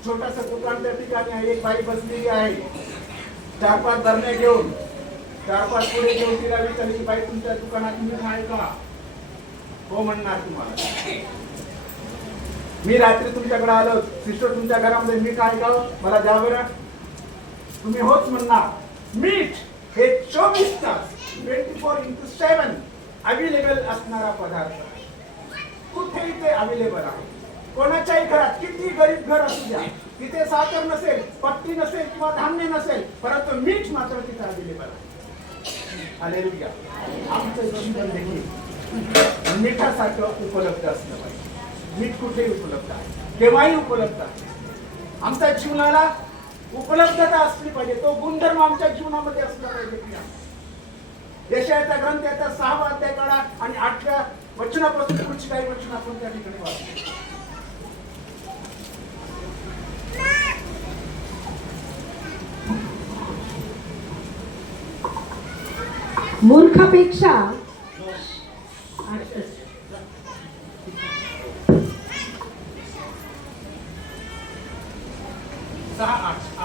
छोटासा दुकान त्या ठिकाणी आहे, एक बाई बसलेली आहे, 4-5 बरण्या घेऊन, 4-5 पुढे घेऊन तिला विचारली, बाई तुमच्या दुकानात मीठ आहे का? हो म्हणणार तुम्हाला. मी रात्री तुमच्याकडे आलो, सिस्टर तुमच्या घरामध्ये मीठ आहे का? मला द्या बरं. तुम्ही होच म्हणणार. मीठ हे 24 तास 24x7 अवेलेबल असणारा पदार्थ आहे. कुठेही ते अवेलेबल आहे. कोणाच्याही घरात, किती गरीब घर असू द्या, तिथे साखर नसेल, पत्ती नसेल किंवा धान्य नसेल, परंतु मीठ मात्र तिथे अवेलेबल आहे. हालेलुया. आमचं जीवन देखील मिठासारखं उपलब्ध असलं पाहिजे. मीठ कुठेही उपलब्ध आहे, केव्हाही उपलब्ध आहे. आमच्या जीवनाला उपलब्धता असली पाहिजे. तो गुणधर्म आमच्या जीवनामध्ये असला पाहिजे. यशायाचा ग्रंथ याचा 6वा अध्याय काढा आणि 8व्या वचनापासून पुढची काही वचन आपण त्या ठिकाणी वाचू. मूर्खापेक्षा 6:8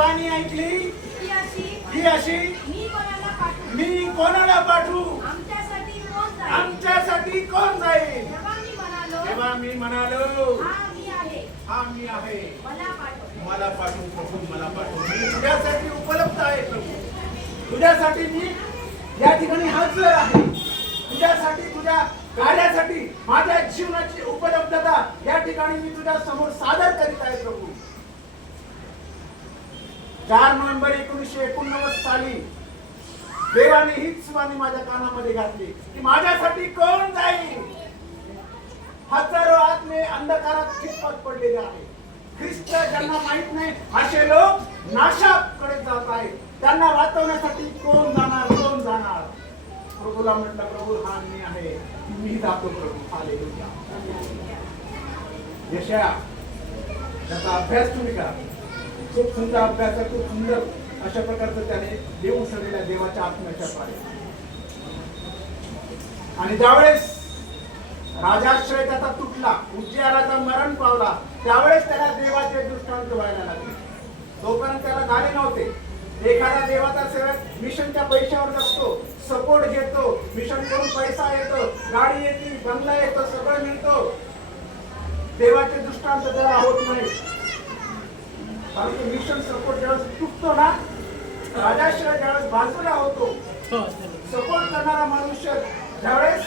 वाणी ऐकली ती अशी, ही अशी मी कोणाला पाठवू? मी कोणाला पाठवू? आमच्यासाठी कोण जाईल? आमच्यासाठी कोण जाईल? तेव्हा मी म्हणालो, तेव्हा मी म्हणालो, हा मी आहे, हा मी आहे, मला पाठव. मला पाठवू प्रभू, मला पाठवू. मी तुझ्यासाठी उपलब्ध आहे प्रभू. तुझ्यासाठी मी या ठिकाणी हजर आहे. तुझ्यासाठी, तुझ्या कार्यासाठी माझ्या जीवनाची उपलब्धता या ठिकाणी मी तुझ्या समोर सादर करीत आहे प्रभू. 4 नोव्हेंबर 1989 साली देवाने हीच वाणी माझ्या कानामध्ये घातली की माझ्यासाठी कोण जाईल. हजारो आत्मे अंधकारात खितपत पडलेले आहे. ख्रिस्त ज्यांना माहित नाही असे लोक नाशाकडे जात आहेत. त्यांना वाचवण्यासाठी कोण जाणार, कोण जाणार? प्रभूला म्हटलं, प्रभू हा मी आहे, मी जातो प्रभू. हालेलुया. यशाया त्याचा अभ्यास तुम्ही करा. खूप सुंदर अभ्यास आहे, खूप सुंदर अशा प्रकारचं त्याने देऊ सगळ्या देवाच्या आत्म्याच्या पाय. आणि ज्यावेळेस राजाश्रय त्याचा तुटला, उज्जियाला मरण पावला, त्यावेळेस त्याला देवाचे दृष्टांत व्हायला लागले. तोपर्यंत त्याला झाले नव्हते. एखादा देवाचा सेवक मिशनच्या पैशावर जगतो, सपोर्ट घेतो, मिशन करून पैसा येतो, गाडी येते, बंगला येतो, सगळं मिळतो. देवाचे दृष्टांत त्याला होत नाही. परंतु मिशन सपोर्ट ज्यावेळेस तुटतो ना, राजाश्रय ज्यावेळेस बाजूला होतो, सपोर्ट करणारा मनुष्य ज्यावेळेस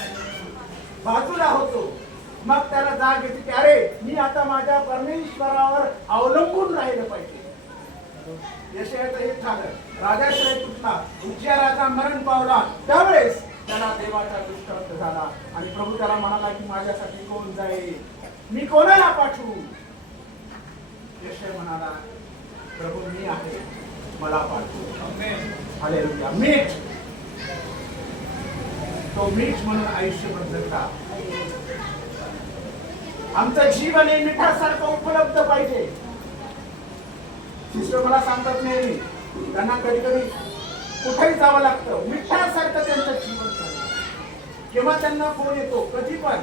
बाजूला होतो, मग त्याला जाग येते की अरे मी आता माझ्या परमेश्वरावर अवलंबून राहिलं पाहिजे. यशायाचं हेच झालं. राजाश्रय तुटला, उज्जिया राजा मरण पावला, त्यावेळेस त्याला देवाचा दृष्टांत झाला आणि प्रभू त्याला म्हणाला की माझ्यासाठी कोण जाईल, मी कोणाला पाठवू? यशय म्हणाला, प्रभू मी आहे, मला पाठवू. हालेलुया. मीठ, तो मीठ म्हणून आयुष्यभर जगता. आमचं जीवन हे मिठासारखं उपलब्ध पाहिजे. सिस्टर मला सांगतात नाही, त्यांना कधी कधी कुठेही जावं लागतं, मिठासारखं त्यांचं जीवन चालतं. केव्हा त्यांना फोन येतो, कधी पण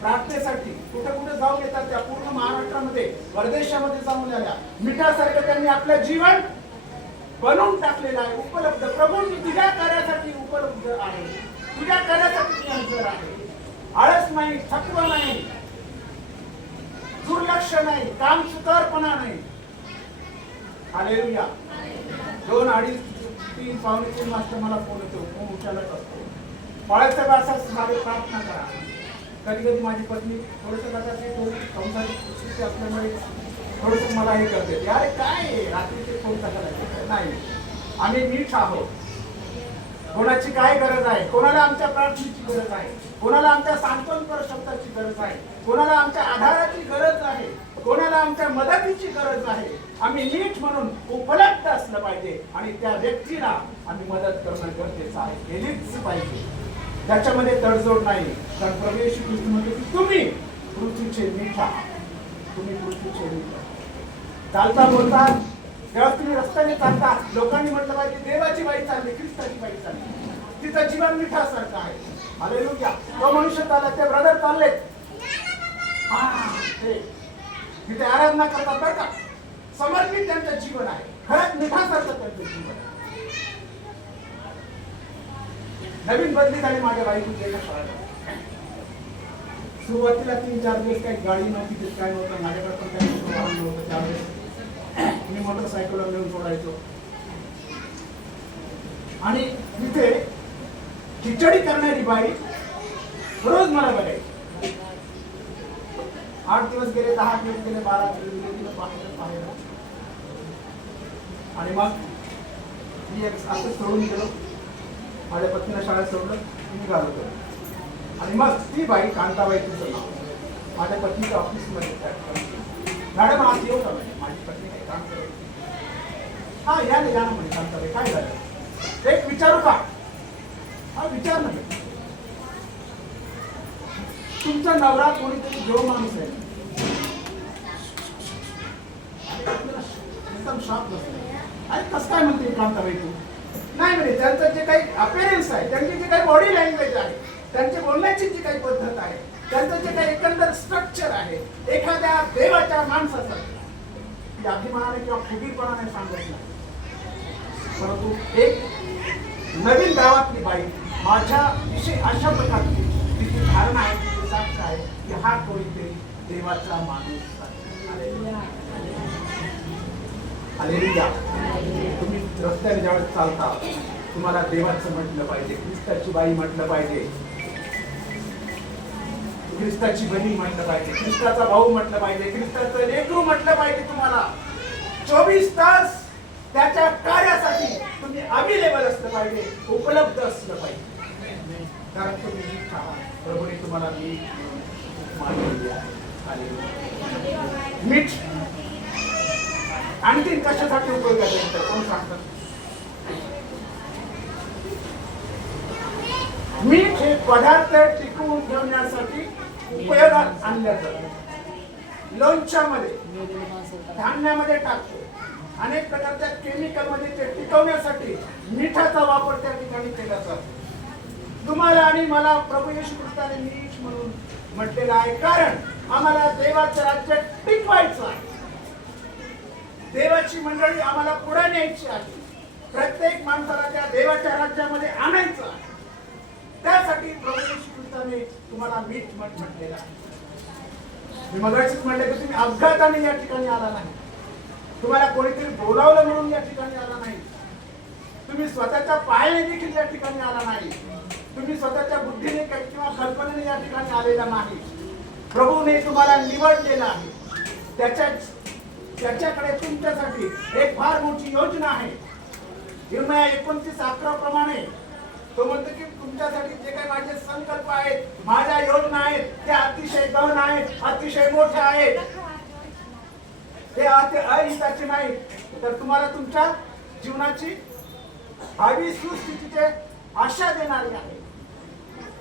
प्रार्थनेसाठी कुठे कुठे जाऊन येतात. त्या पूर्ण महाराष्ट्रामध्ये, परदेशामध्ये जाऊन आल्या. मिठासारखं त्यांनी आपलं जीवन बनवून टाकलेलं आहे, उपलब्ध. प्रभू मी तुझ्या कार्यासाठी उपलब्ध आहे, तुझ्या कार्यासाठी मी हजर आहे. आळस नाही, थकवा नाही, दुर्लक्ष नाही, काम सुतारपणा नाही. हालेलुया. 2, 2:30, 3, 2:45 वाजता मला फोन येतो, फोन उचलत असतो. पाळायच्या वेळेस माझी प्रार्थना करा. कधी कधी माझी पत्नी थोडंसं संसारिक स्थिती असल्यामुळे थोडंसं मला हे करते, अरे काय रात्रीचे फोन कशाला नाही. आम्ही मीठ आहोत. कोणाची काय गरज आहे, कोणाला आमच्या प्रार्थनेची गरज आहे, कोणाला आमच्या सांत्वनपर शब्दाची गरज आहे, कोणाला आमच्या आधाराची गरज आहे, कोणाला आमच्या मदतीची गरज आहे. आम्ही नीट म्हणून उपलब्ध असलं पाहिजे आणि त्या व्यक्तीला आम्ही मदत करणं गरजेचं आहे, केलीच पाहिजे. त्याच्यामध्ये तडजोड नाही. कारण प्रभू येशू ख्रिस्त म्हणतो की तुम्ही पृथ्वीचे मीठ आहात, तुम्ही पृथ्वीचे मीठ आहात. चालता बोलता जेव्हा तुम्ही रस्त्याने चालता, लोकांनी म्हटलं पाहिजे देवाची बाई चालली, ख्रिस्ताची बाई चालली, तिचं जीवन मिठासारखं आहे. हालेलुया. तो मनुष्य चालला, ते ब्रदर चालले, तिथे आराधना करतात बरं का, समर्पित त्यांचं जीवन आहे, खरंच मिठासारखं त्यांचं जीवन आहे. नवीन बदली झाली माझ्या बाईकडे. सुरुवातीला 3-4 दिवस काही गाडी नव्हती, तिथे काय नव्हतं, माझ्याकडे पण काही वाहन नव्हतं. त्यावेळेस मी मोटरसायकलवर नेऊन सोडायचो आणि तिथे खिचडी करणारी बाई रोज मला बघायची. 8 दिवस गेले, 10 दिवस गेले, 12 दिवस गेले, पाहिलं. आणि मग मी असं सोडून गेलो, माझ्या पत्नीला शाळेत सोडलं, निघालो होतो. आणि मग ती बाई कांताबाई, तिचं नाव, माझ्या पत्नीच्या ऑफिसमध्ये, मॅडम आज येऊ का? माझी पत्नी काय काम करत, हा या ना म्हणे. कांताबाई काय झालं, एक विचारू का? हा विचार नाही. तुमचा नवरा कोणीतरी जो माणूस आहे, एकदम शॉक बसले. अरे कसं काय म्हणते कांताबाई तू? नाही म्हणजे त्यांचं जे काही अपेअरन्स आहे, त्यांची जी काही बॉडी लँग्वेज आहे, त्यांची बोलण्याची जी काही पद्धत आहे, त्यांचं जे काही एकंदर स्ट्रक्चर आहे, एखाद्या देवाच्या माणसाचं ती अभिमानाने किंवा फुगीरपणाने सांगत नाही, परंतु एक नवीन गावातली बाई माझ्या विषयी अशा प्रकारची तिची धारणा आहे, तिची साक्ष आहे की हा कोणीतरी देवाचा माणूस आहे. हालेलुया. तुम्ही रस्त्याने ज्यावेळेस चालता तुम्हाला देवाचं म्हटलं पाहिजे, ख्रिस्ताची बाई म्हटलं पाहिजे, ख्रिस्ताची बहीण म्हटलं पाहिजे, ख्रिस्ताचा भाऊ म्हटलं पाहिजे, ख्रिस्ताचं लेकरू म्हटलं पाहिजे. तुम्हाला 24 तास त्याच्या कार्यासाठी तुम्ही अवेलेबल असलं पाहिजे, उपलब्ध असलं पाहिजे. कारण तुम्ही मीठ आहात. प्रभूने तुम्हाला मीठ मानलेली आहे. मीठ आणखी कशासाठी उपयोगात येतं कोण सांगतात? मीठ हे पदार्थ टिकवून ठेवण्यासाठी उपयोगात आणलं जातं. लोणच्यामध्ये, धान्यामध्ये टाकतो, अनेक प्रकारच्या केमिकल मध्ये ते टिकवण्यासाठी मिठाचा वापर त्या ठिकाणी केला जातो. तुम्हाला आणि मला प्रभू येशू ख्रिस्ताने मीठ म्हणून म्हटलेलं आहे, कारण आम्हाला देवाचं राज्य टिकवायचं आहे. देवाची मंडळी आम्हाला पुढे न्यायची आहे. प्रत्येक माणसाला त्या देवाच्या राज्यामध्ये आणायचं आहे. त्यासाठी प्रभू येशू ख्रिस्ताने तुम्हाला मीठ म्हटलेलं आहे. मी मगाशीच म्हटलं की तुम्ही अपघाताने या ठिकाणी आला नाही, तुम्हाला कोणीतरी बोलावलं म्हणून या ठिकाणी आला नाही, तुम्ही स्वतःच्या पायाने देखील या ठिकाणी आला नाही, तुम्ही स्वतःच्या बुद्धीने किंवा कल्पनेने या ठिकाणी आलेला नाही. प्रभूने तुम्हाला निवडलेला आहे. त्याच्याकडे तुमच्यासाठी एक फार मोठी योजना आहे. यिर्मया 29:11 प्रमाणे तो म्हणतो की तुमच्यासाठी जे काही माझे संकल्प आहेत, माझ्या योजना आहेत, त्या अतिशय गहन आहेत, अतिशय मोठ्या आहेत. ते अहिताचे नाही, तर तुम्हाला तुमच्या जीवनाची भावी सुस्थितीची आशा देणारी आहे.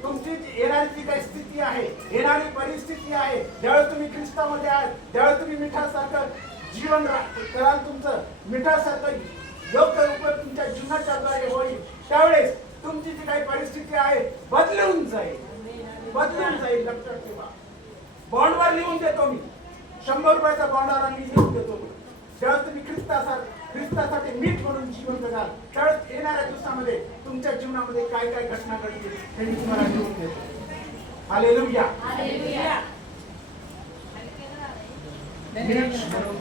तुमची येणारी जी काही स्थिती आहे, येणारी परिस्थिती आहे, ज्यावेळेस तुम्ही ख्रिस्तामध्ये आहात, त्यावेळेस तुम्ही मिठासारखं जीवन कराल, तुमचं मिठासारखं योग्य रूप तुमच्या जीवनाच्या द्वारे होईल, त्यावेळेस तुमची जी काही परिस्थिती आहे बदलून जाईल. लक्षात ठेवा. बॉन्डवर लिहून देतो मी, 100 रुपयाचा बॉन्डवर मी लिहून देतो. ज्यावेळेस तुम्ही ख्रिस्तासाठी मीठ म्हणून जीवन जगाल, त्यावेळेस येणाऱ्या दिवसामध्ये तुमच्या जीवनामध्ये काय काय घटना घडतील हे मी तुम्हाला लिहून देतो. हालेलुया. मीठ म्हणून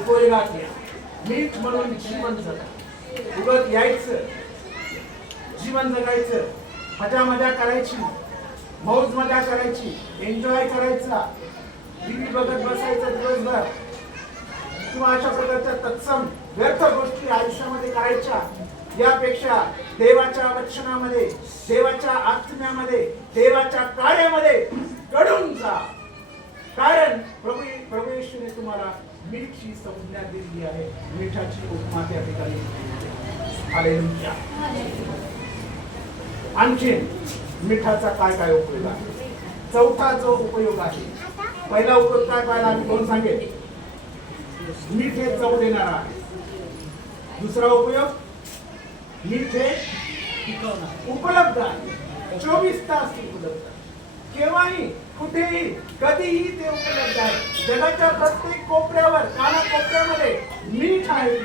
उपयोगात घ्या. मीठ म्हणून जीवन जगा. उगत यायचं, जीवन जगायचं, मजा करायची, मौज मजा करायची, एन्जॉय करायचा, टीव्ही बघत बसायचं दिवसभर किंवा अशा प्रकारच्या तत्सम व्यर्थ गोष्टी आयुष्यामध्ये करायच्या, यापेक्षा देवाच्या वचनामध्ये, देवाच्या आत्म्यामध्ये, देवाच्या कार्यामध्ये घडून जा. कारण प्रभू येशूने तुम्हाला मीठची संज्ञा दिली आहे. मिठाची उपमा त्या ठिकाणी. हालेलुया. आणखी मिठाचा काय काय उपयोग आहे? चौथा जो उपयोग आहे, पहिला उपयोग काय पाहिला आम्ही कोण सांगेल? मीठ हे चव देणारा आहे. दुसरा उपयोग, मीठ हे उपलब्ध आहे. 24 तास उपलब्ध आहे. केव्हाही, कुठेही, कधीही ते उपलब्ध आहे. जगाच्या प्रत्येक कोपऱ्यावर, कानाकोपऱ्यामध्ये मीठ आहे.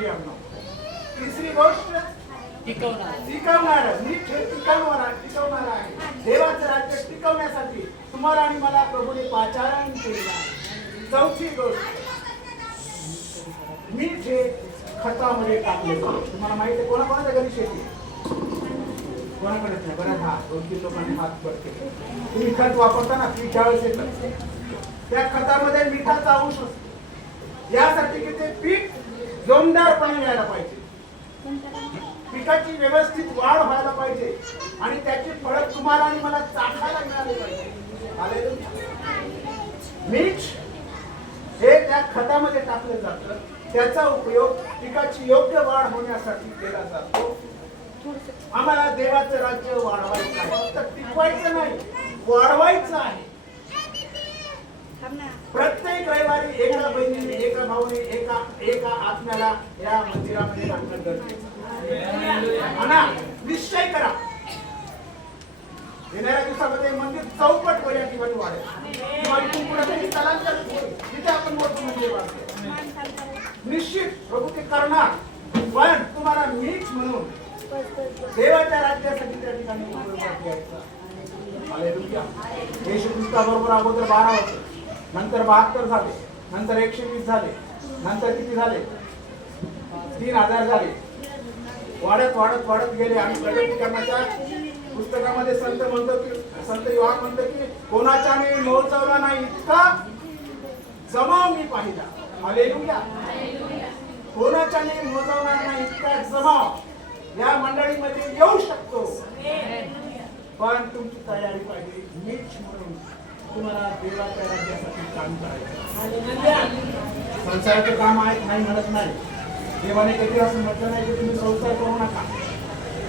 तिसरी गोष्ट, टिकवणार. मीठ हे टिकवणार आहे. देवाचं राज्य टिकवण्यासाठी तुम्हाला आणि मला प्रभूने पाचारण केलं आहे. चौथी गोष्ट, मीठ हे खतामध्ये टाकले जाते. तुम्हाला माहिती आहे कोणाकोणाच्या घरी शेती आहे? कोणाकडेच नाही. बरं, हा 2-3 लोकांनी हात पडते. तुम्ही खत वापरता ना, पीठ ज्यावेळेस येतं, त्या खतामध्ये मिठाचा अंश असतो. यासाठी की ते पीक जोमदारपणे यायला पाहिजे, पिकाची व्यवस्थित वाढ व्हायला पाहिजे आणि त्याची फळं तुम्हाला आणि मला चाखायला मिळाली पाहिजे. मीठ हे त्या खतामध्ये टाकलं जातं. त्याचा उपयोग पिकाची योग्य वाढ होण्यासाठी केला जातो. आम्हाला देवाचं राज्य वाढवायचं आहे, फक्त टिकवायचं नाही, वाढवायचं आहे. प्रत्येक रविवारी एका बहिणीने, एका भाऊने, एका आत्म्याला या मंदिरामध्ये दाखल करा. निश्चय करा, येणाऱ्या दिवसामध्ये मंदिर चौपट या ठिकाणी वाढेल किंवा इथून पुढे स्थलांतर होईल, तिथे आपण मोठं मंदिर बांधतो. निश्चित प्रभू ते करणार. पण तुम्हाला मीच म्हणून देवाच्या राज्यासाठी त्या ठिकाणी उपयोगात यायचं. हालेलुया. येशू ख्रिस्ताबरोबर अगोदर 12 होते, नंतर 72 झाले, नंतर 120 झाले, नंतर किती झाले? 3000 झाले. वाढत वाढत वाढत गेले. आणि प्रकटीकरणाच्या पुस्तकामध्ये संत योहान म्हणतो की कोणाच्याने मोजवला नाही इतका जमाव मी पाहिला. हालेलुया. कोणाच्याने मोजवणार नाही इतका जमाव या मंडळीमध्ये येऊ शकतो. पण तुमची तयारी पाहिजे. मीच म्हणून तुम्हाला देवाच्या राज्यासाठी काम करायचं. संसाराचं काम आहे नाही म्हणत नाही. देवाने कधी असं म्हटलं नाही की तुम्ही संसार करू नका.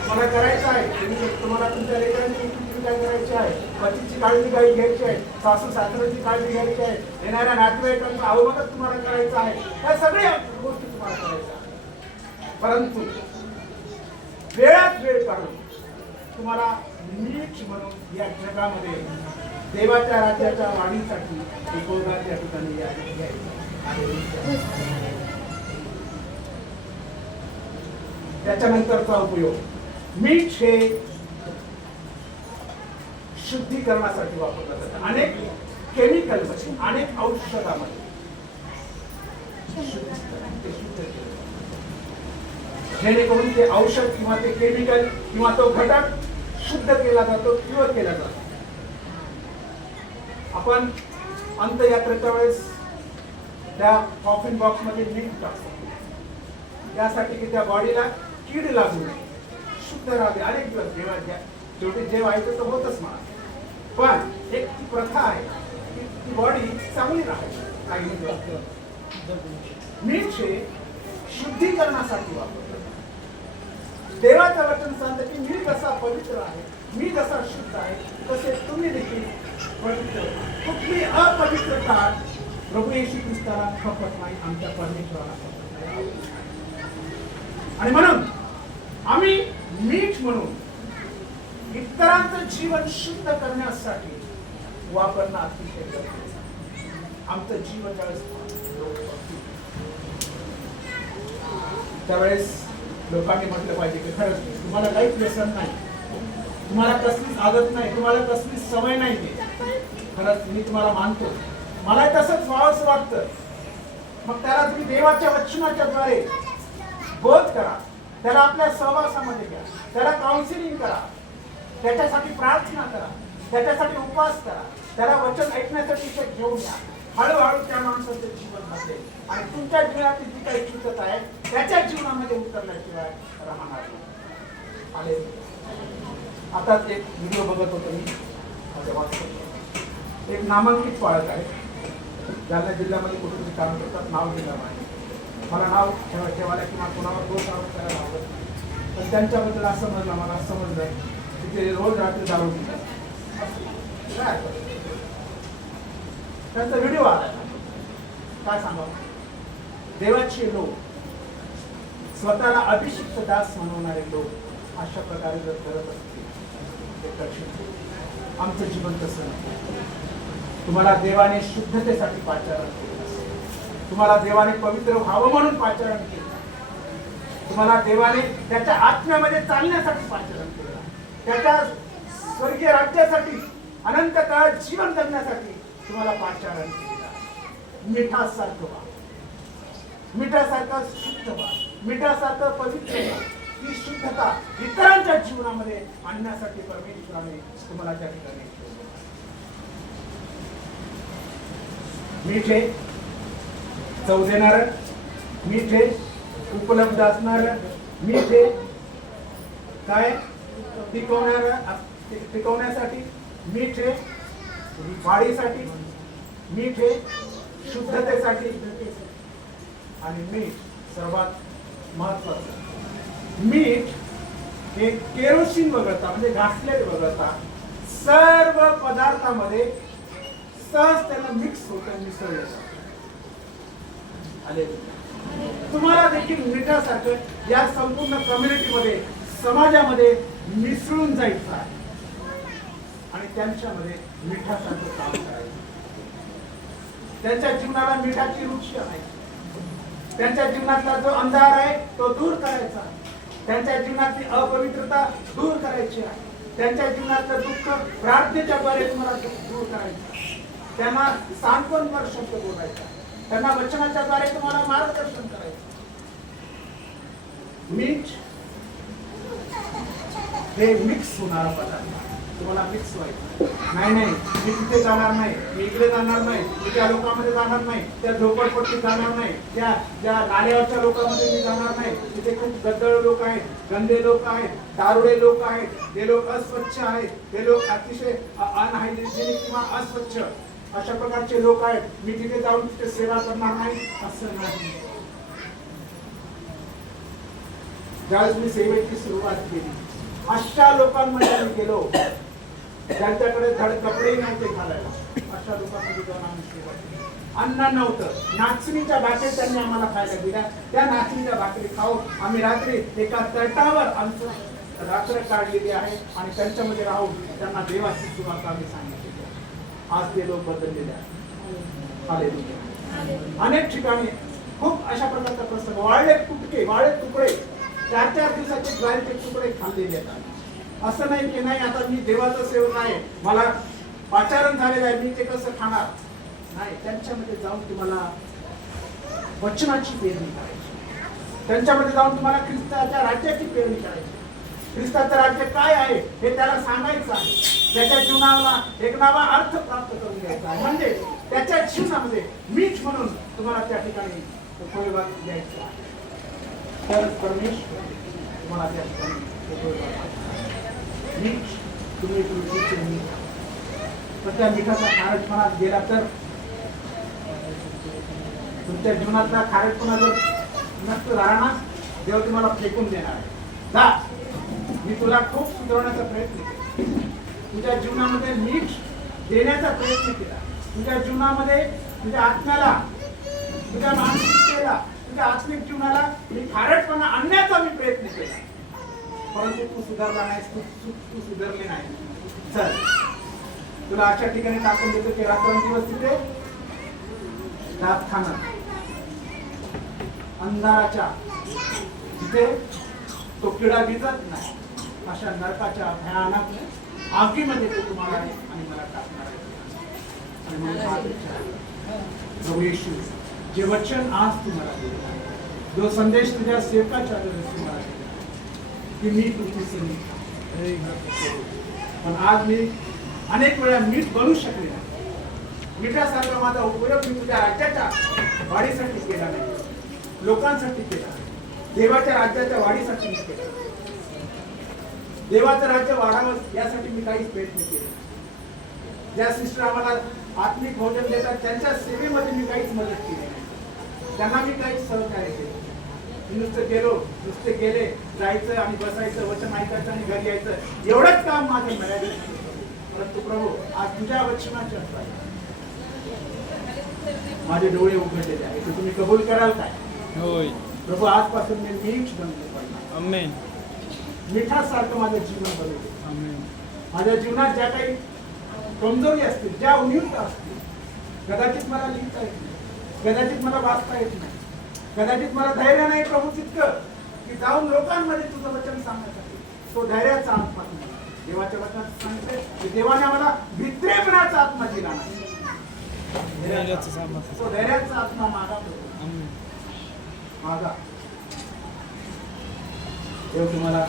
मला करायचं आहे. तुम्हाला तुमच्या लेकरांची काय करायची आहे, पतीची काळजी घ्यायची आहे, सासू सासऱ्याची काळजी घ्यायची आहे, येणाऱ्या नातेवाईकांचं अवमतच तुम्हाला करायचं आहे. या सगळ्या गोष्टी तुम्हाला करायच्या आहेत. परंतु वेळात वेळ काढून तुम्हाला मीच म्हणून या जगामध्ये देवाच्या राज्याच्या वाढीसाठी उपयोगात या ठिकाणी यायचं. त्याच्यानंतरचा उपयोग मीठ हे शुद्धीकरणासाठी वापरलं जातं. अनेक केमिकलमध्ये, अनेक औषधामध्ये ते शुद्ध केलं जातं. जेणेकरून ते औषध किंवा ते केमिकल किंवा तो घटक शुद्ध केला जातो, प्युअर केला जातो. आपण अंत्ययात्रेच्या वेळेस त्या कॉफिन बॉक्स मध्ये मीठ टाकतो यासाठी की त्या बॉडीला कीड लागू नये, शुद्ध राहावे. अनेक दिवस देवाच्या शेवटी जे व्हायचं तर होतच मला. पण एक ती प्रथा आहे की ती बॉडी चांगली राहावी. काही मीठ हे शुद्धीकरणासाठी वापरलं. देवाचं वचन सांगतं की मी कसा पवित्र आहे, मी जसा शुद्ध आहे, तसे तुम्ही देखील पवित्र. कुठली अपवित्रता प्रभू येशू ख्रिस्ताला खपत नाही, आमच्या परमेश्वराला खपत नाही. आणि म्हणून आम्ही मीठ म्हणून इतरांचं जीवन शुद्ध करण्यासाठी वापरणं अतिशय गरजेचं आहे. आमचं जीवन त्यावेळेस लोकांनी म्हटलं पाहिजे की खरंच तुम्हाला काहीच व्यसन नाही, तुम्हाला कसलीच आदत नाही, तुम्हाला कसलीच सवय नाही. खरंच मी तुम्हाला मानतो, मला तसंच व्हावंच वाटतं. मग त्याला तुम्ही देवाच्या वचनाच्या द्वारे बोध करा, त्याला आपल्या सहवासामध्ये घ्या, त्याला काउन्सिलिंग करा, त्याच्यासाठी प्रार्थना करा, त्याच्यासाठी उपवास करा, त्याला वचन ऐकण्यासाठी ते घेऊन या. हळूहळू त्या माणसाचं जीवन बदलेल आणि तुमच्या जीवनातील जी काही चुकत आहे त्याच्या जीवनामध्ये उतरल्याशिवाय राहणार नाही. आताच एक व्हिडिओ बघत होतो मी माझ्या वाचतो. एक नामांकित पाळक आहे, जालना जिल्ह्यामध्ये कुठेतरी काम करतात, नाव दिलं नाही. मला नाव ठेवायला किंवा कोणावर दोष आरोप करायला आवडत, पण त्यांच्याबद्दल असं म्हणलं, मला समजलं की ते रोज रात्री दारू पितात. त्यांचा व्हिडिओ आला. काय सांगावं, देवाचे लोक, स्वतःला अभिषिक्त दास म्हणवणारे लोक अशा प्रकारे जर करत असतील ते कठीण. आमचं जीवन तसं नाही. तुम्हाला देवाने शुद्धतेसाठी पाचारण केलं, तुम्हाला देवाने पवित्र व्हावं म्हणून पाचारण केलं, तुम्हाला देवाने त्याच्या आत्म्यामध्ये चालण्यासाठी पाचारण केलं, त्याच्या स्वर्गीय राज्यासाठी अनंत काळ जीवन जगण्यासाठी तुम्हाला पाचारण केलं. मिठासारखं व्हा, मिठासारखं शुद्ध व्हा, मिठासारखं पवित्र व्हा. ही शुद्धता इतरांच्या जीवनामध्ये आणण्यासाठी परमेश्वराने तुम्हाला त्या ठिकाणी मीठ हे चव देणार, मीठ हे उपलब्ध असणार, मीठ हे काय टिकवण्यासाठी, मीठ हे वाढीसाठी, मीठ हे शुद्धतेसाठी, आणि मीठ सर्वात महत्वाचं, मीठ हे केरोसिन वगळता म्हणजे घासलेले वगळता सर्व पदार्थामध्ये सहज त्याला मिक्स होतं, मिसळलं जातं. तुम्हाला देखील मिठासारखं या संपूर्ण कम्युनिटीमध्ये, समाजामध्ये मिसळून जायचं आहे आणि त्यांच्यामध्ये मिठासारखं काम करायचं. त्यांच्या जीवनाला मिठाची रुची आणायची, त्यांच्या जीवनातला जो अंधार आहे तो दूर करायचा, त्यांच्या जीवनातली अपवित्रता दूर करायची आहे, त्यांच्या जीवनातलं दुःख प्रार्थनेच्या द्वारे तुम्हाला दूर करायचं, त्यांना सांत्वनपर शब्द बोलायचा, त्यांना वचनाच्या द्वारे तुम्हाला मार्गदर्शन करायचं. मीठ हे मिक्स होणारा पदार्थ, तुम्हाला मिक्स व्हायचं नाही. नाही मी तिथे जाणार नाही, मी इकडे जाणार नाही, मी त्या लोकांमध्ये जाणार नाही, त्या झोपडपट्टीत जाणार नाही, त्या नाल्यावरच्या लोकांमध्ये मी जाणार नाही. तिथे खूप गद्दळ लोक आहेत, गंदे लोक आहेत, दारुडे लोक आहेत, ते लोक अस्वच्छ आहेत, ते लोक अतिशय अनहायजेनिक किंवा अस्वच्छ अशा प्रकारचे लोक आहेत, मी तिथे जाऊन तिथे सेवा करणार नाही, असं नाही. ज्यावेळेस मी सेवेची सुरुवात केली, अशा लोकांमध्ये मी गेलो ज्यांच्याकडे धड कपडेही नव्हते घालायला, अशा लोकांमध्ये जाऊन आम्ही सेवा केली. अन्न नव्हतं, नाचणीच्या भाकरी त्यांनी आम्हाला खायला दिल्या, त्या नाचणीच्या भाकरी खाऊन आम्ही रात्री एका तटावर आमचं रात्र काढलेली आहे आणि त्यांच्यामध्ये राहून त्यांना देवाची सुवार्ता आम्ही सांगितलेली आहे. आज ते लोक बदललेले आहेत. हालेलुया. अनेक ठिकाणी खूप अशा प्रकारचा प्रसंग, वाळले तुकडे 4-4 दिवसाचे ज्वारीचे तुकडे खाल्लेले आहेत. असं नाही की नाही आता मी देवाचा सेवक आहे, मला पाचारण झालेलं आहे, मी ते कसं खाणार नाही. त्यांच्यामध्ये जाऊन तुम्हाला वचनाची पेरणी करायची, त्यांच्यामध्ये जाऊन तुम्हाला ख्रिस्ताच्या राज्याची पेरणी करायची. ख्रिस्ताचं राज्य काय आहे हे त्याला सांगायचं आहे, त्याच्या जीवनाला एक नवा अर्थ प्राप्त करून घ्यायचा आहे, म्हणजे त्याच्या जीवनामध्ये मीठ म्हणून तुम्हाला त्या ठिकाणी उपयोगात द्यायचं आहे. तरच परमेश्वर तुम्हाला त्या ठिकाणी उपयोगात मीठ, तुम्ही पृथ्वीचे मीठ. तर त्या मिठाचा खारटपणा गेला तर तुमच्या जीवनातला खारटपणा जर नष्ट झाला ना, देव तुम्हाला फेकून देणार आहे. जा, मी तुला खूप सुधारण्याचा प्रयत्न केला, तुझ्या जीवनामध्ये मीठ देण्याचा प्रयत्न केला, तुझ्या जीवनामध्ये तुझ्या आत्म्याला, तुझ्या मानसिकतेला, तुझ्या आत्मिक जीवनाला मी खारटपणा आणण्याचा मी प्रयत्न केला, परंतु तू सुधारला नाहीस, तू सुधारले नाही. चल, तुला अशा ठिकाणी टाकून देतो की रात्रंदिवस तिथे दात खाणार, अंधाराच्या तिथे तो किडा भिजत नाही, अशा नरकाच्या भयानक आगीमध्ये तो तुम्हाला आणि मला टाकणार आहे. आणि म्हणून हा विचार, प्रभू येशू, जे वचन आज तुम्हाला दिलं, जो संदेश तुझ्या सेवकाच्या तुम्हाला दिला की मी तुझी मीठ, पण आज मी अनेक वेळा मीठ बनू शकले नाही. मिठासारखा माझा उपयोग मी तुझ्या राज्याच्या वाढीसाठी केला नाही, लोकांसाठी केला, देवाच्या राज्याच्या वाढीसाठी मी केला. देवाचं राज्य वाढावं यासाठी मी काहीच प्रयत्न केले. ज्या सिस्टर आम्हाला आत्मिक भोजन देतात त्यांच्या सेवेमध्ये मी काहीच मदत केली नाही, त्यांना मी काहीच सहकार्य केलं. मी नुसते गेले जायचं आणि बसायचं, वचन ऐकायचं आणि घरी यायचं, एवढंच काम माझं मिळालं. परंतु प्रभू, आज तुझ्या वचनाच्या माझे डोळे उघडलेले आहेत, ते तुम्ही कबूल कराल काय? होय प्रभू, आजपासून मी मीठ बनलो पाहिजे. आमेन. मिठासारखं माझं जीवन बनवले. आमेन. माझ्या जीवनात ज्या काही कमजोरी असतील, ज्या उणीवता असतील, कदाचित मला लिहिता येत नाही, कदाचित मला वाचता येत नाही, कदाचित मला धैर्य नाही प्रभू तितकं की जाऊन लोकांमध्ये तुझं वचन सांगण्यासाठी, तो धैर्याचा आत्मा तुम्हाला देवाच्या वचनात सांगते की देवाने आम्हाला भित्रेपणाचा आत्मा दिला नाही, तो धैर्याचा आत्मा मागा मागा. देव तुम्हाला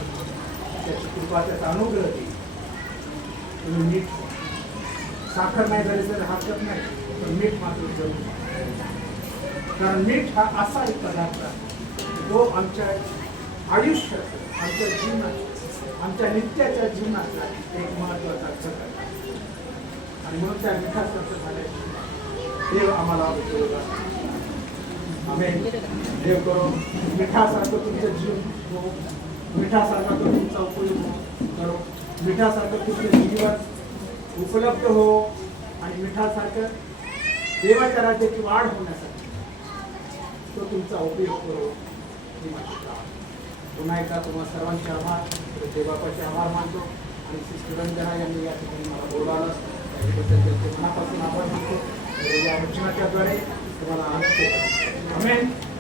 त्याची कृपा, त्याचा अनुग्रह देईल. तुम्ही मीठ, साखर नाही झाली तर हरकत नाही, पण मीठ मात्र जरूर, कारण मीठ हा असा एक पदार्थ आहे जो आमच्या आयुष्यात, आमच्या जीवनात, आमच्या नित्याच्या जीवनातला एक महत्वाचा घटक आहे. आणि म्हणून त्या मिठासारखं झालं देव आम्हाला उपयोग. आमेन. देव करो मिठासारखं तुमचं जीवन हो, मिठासारखा तो तुमचा उपयोग करो, मिठासारखं तुमचं जीवन उपलब्ध हो, आणि मिठासारखं देवाच्या राज्याची वाढ होण्यासाठी तो तुमचा उपयोग करो. पुन्हा एकदा तुम्हाला सर्वांचे आभार, देवाचे आभार मानतो. आणि श्री सुरंजना यांनी या ठिकाणी मला बोलवलं, त्याबद्दल त्यांचे मनापासून आभार मानतो. या वचनाच्याद्वारे तुम्हाला आनंद. आमेन.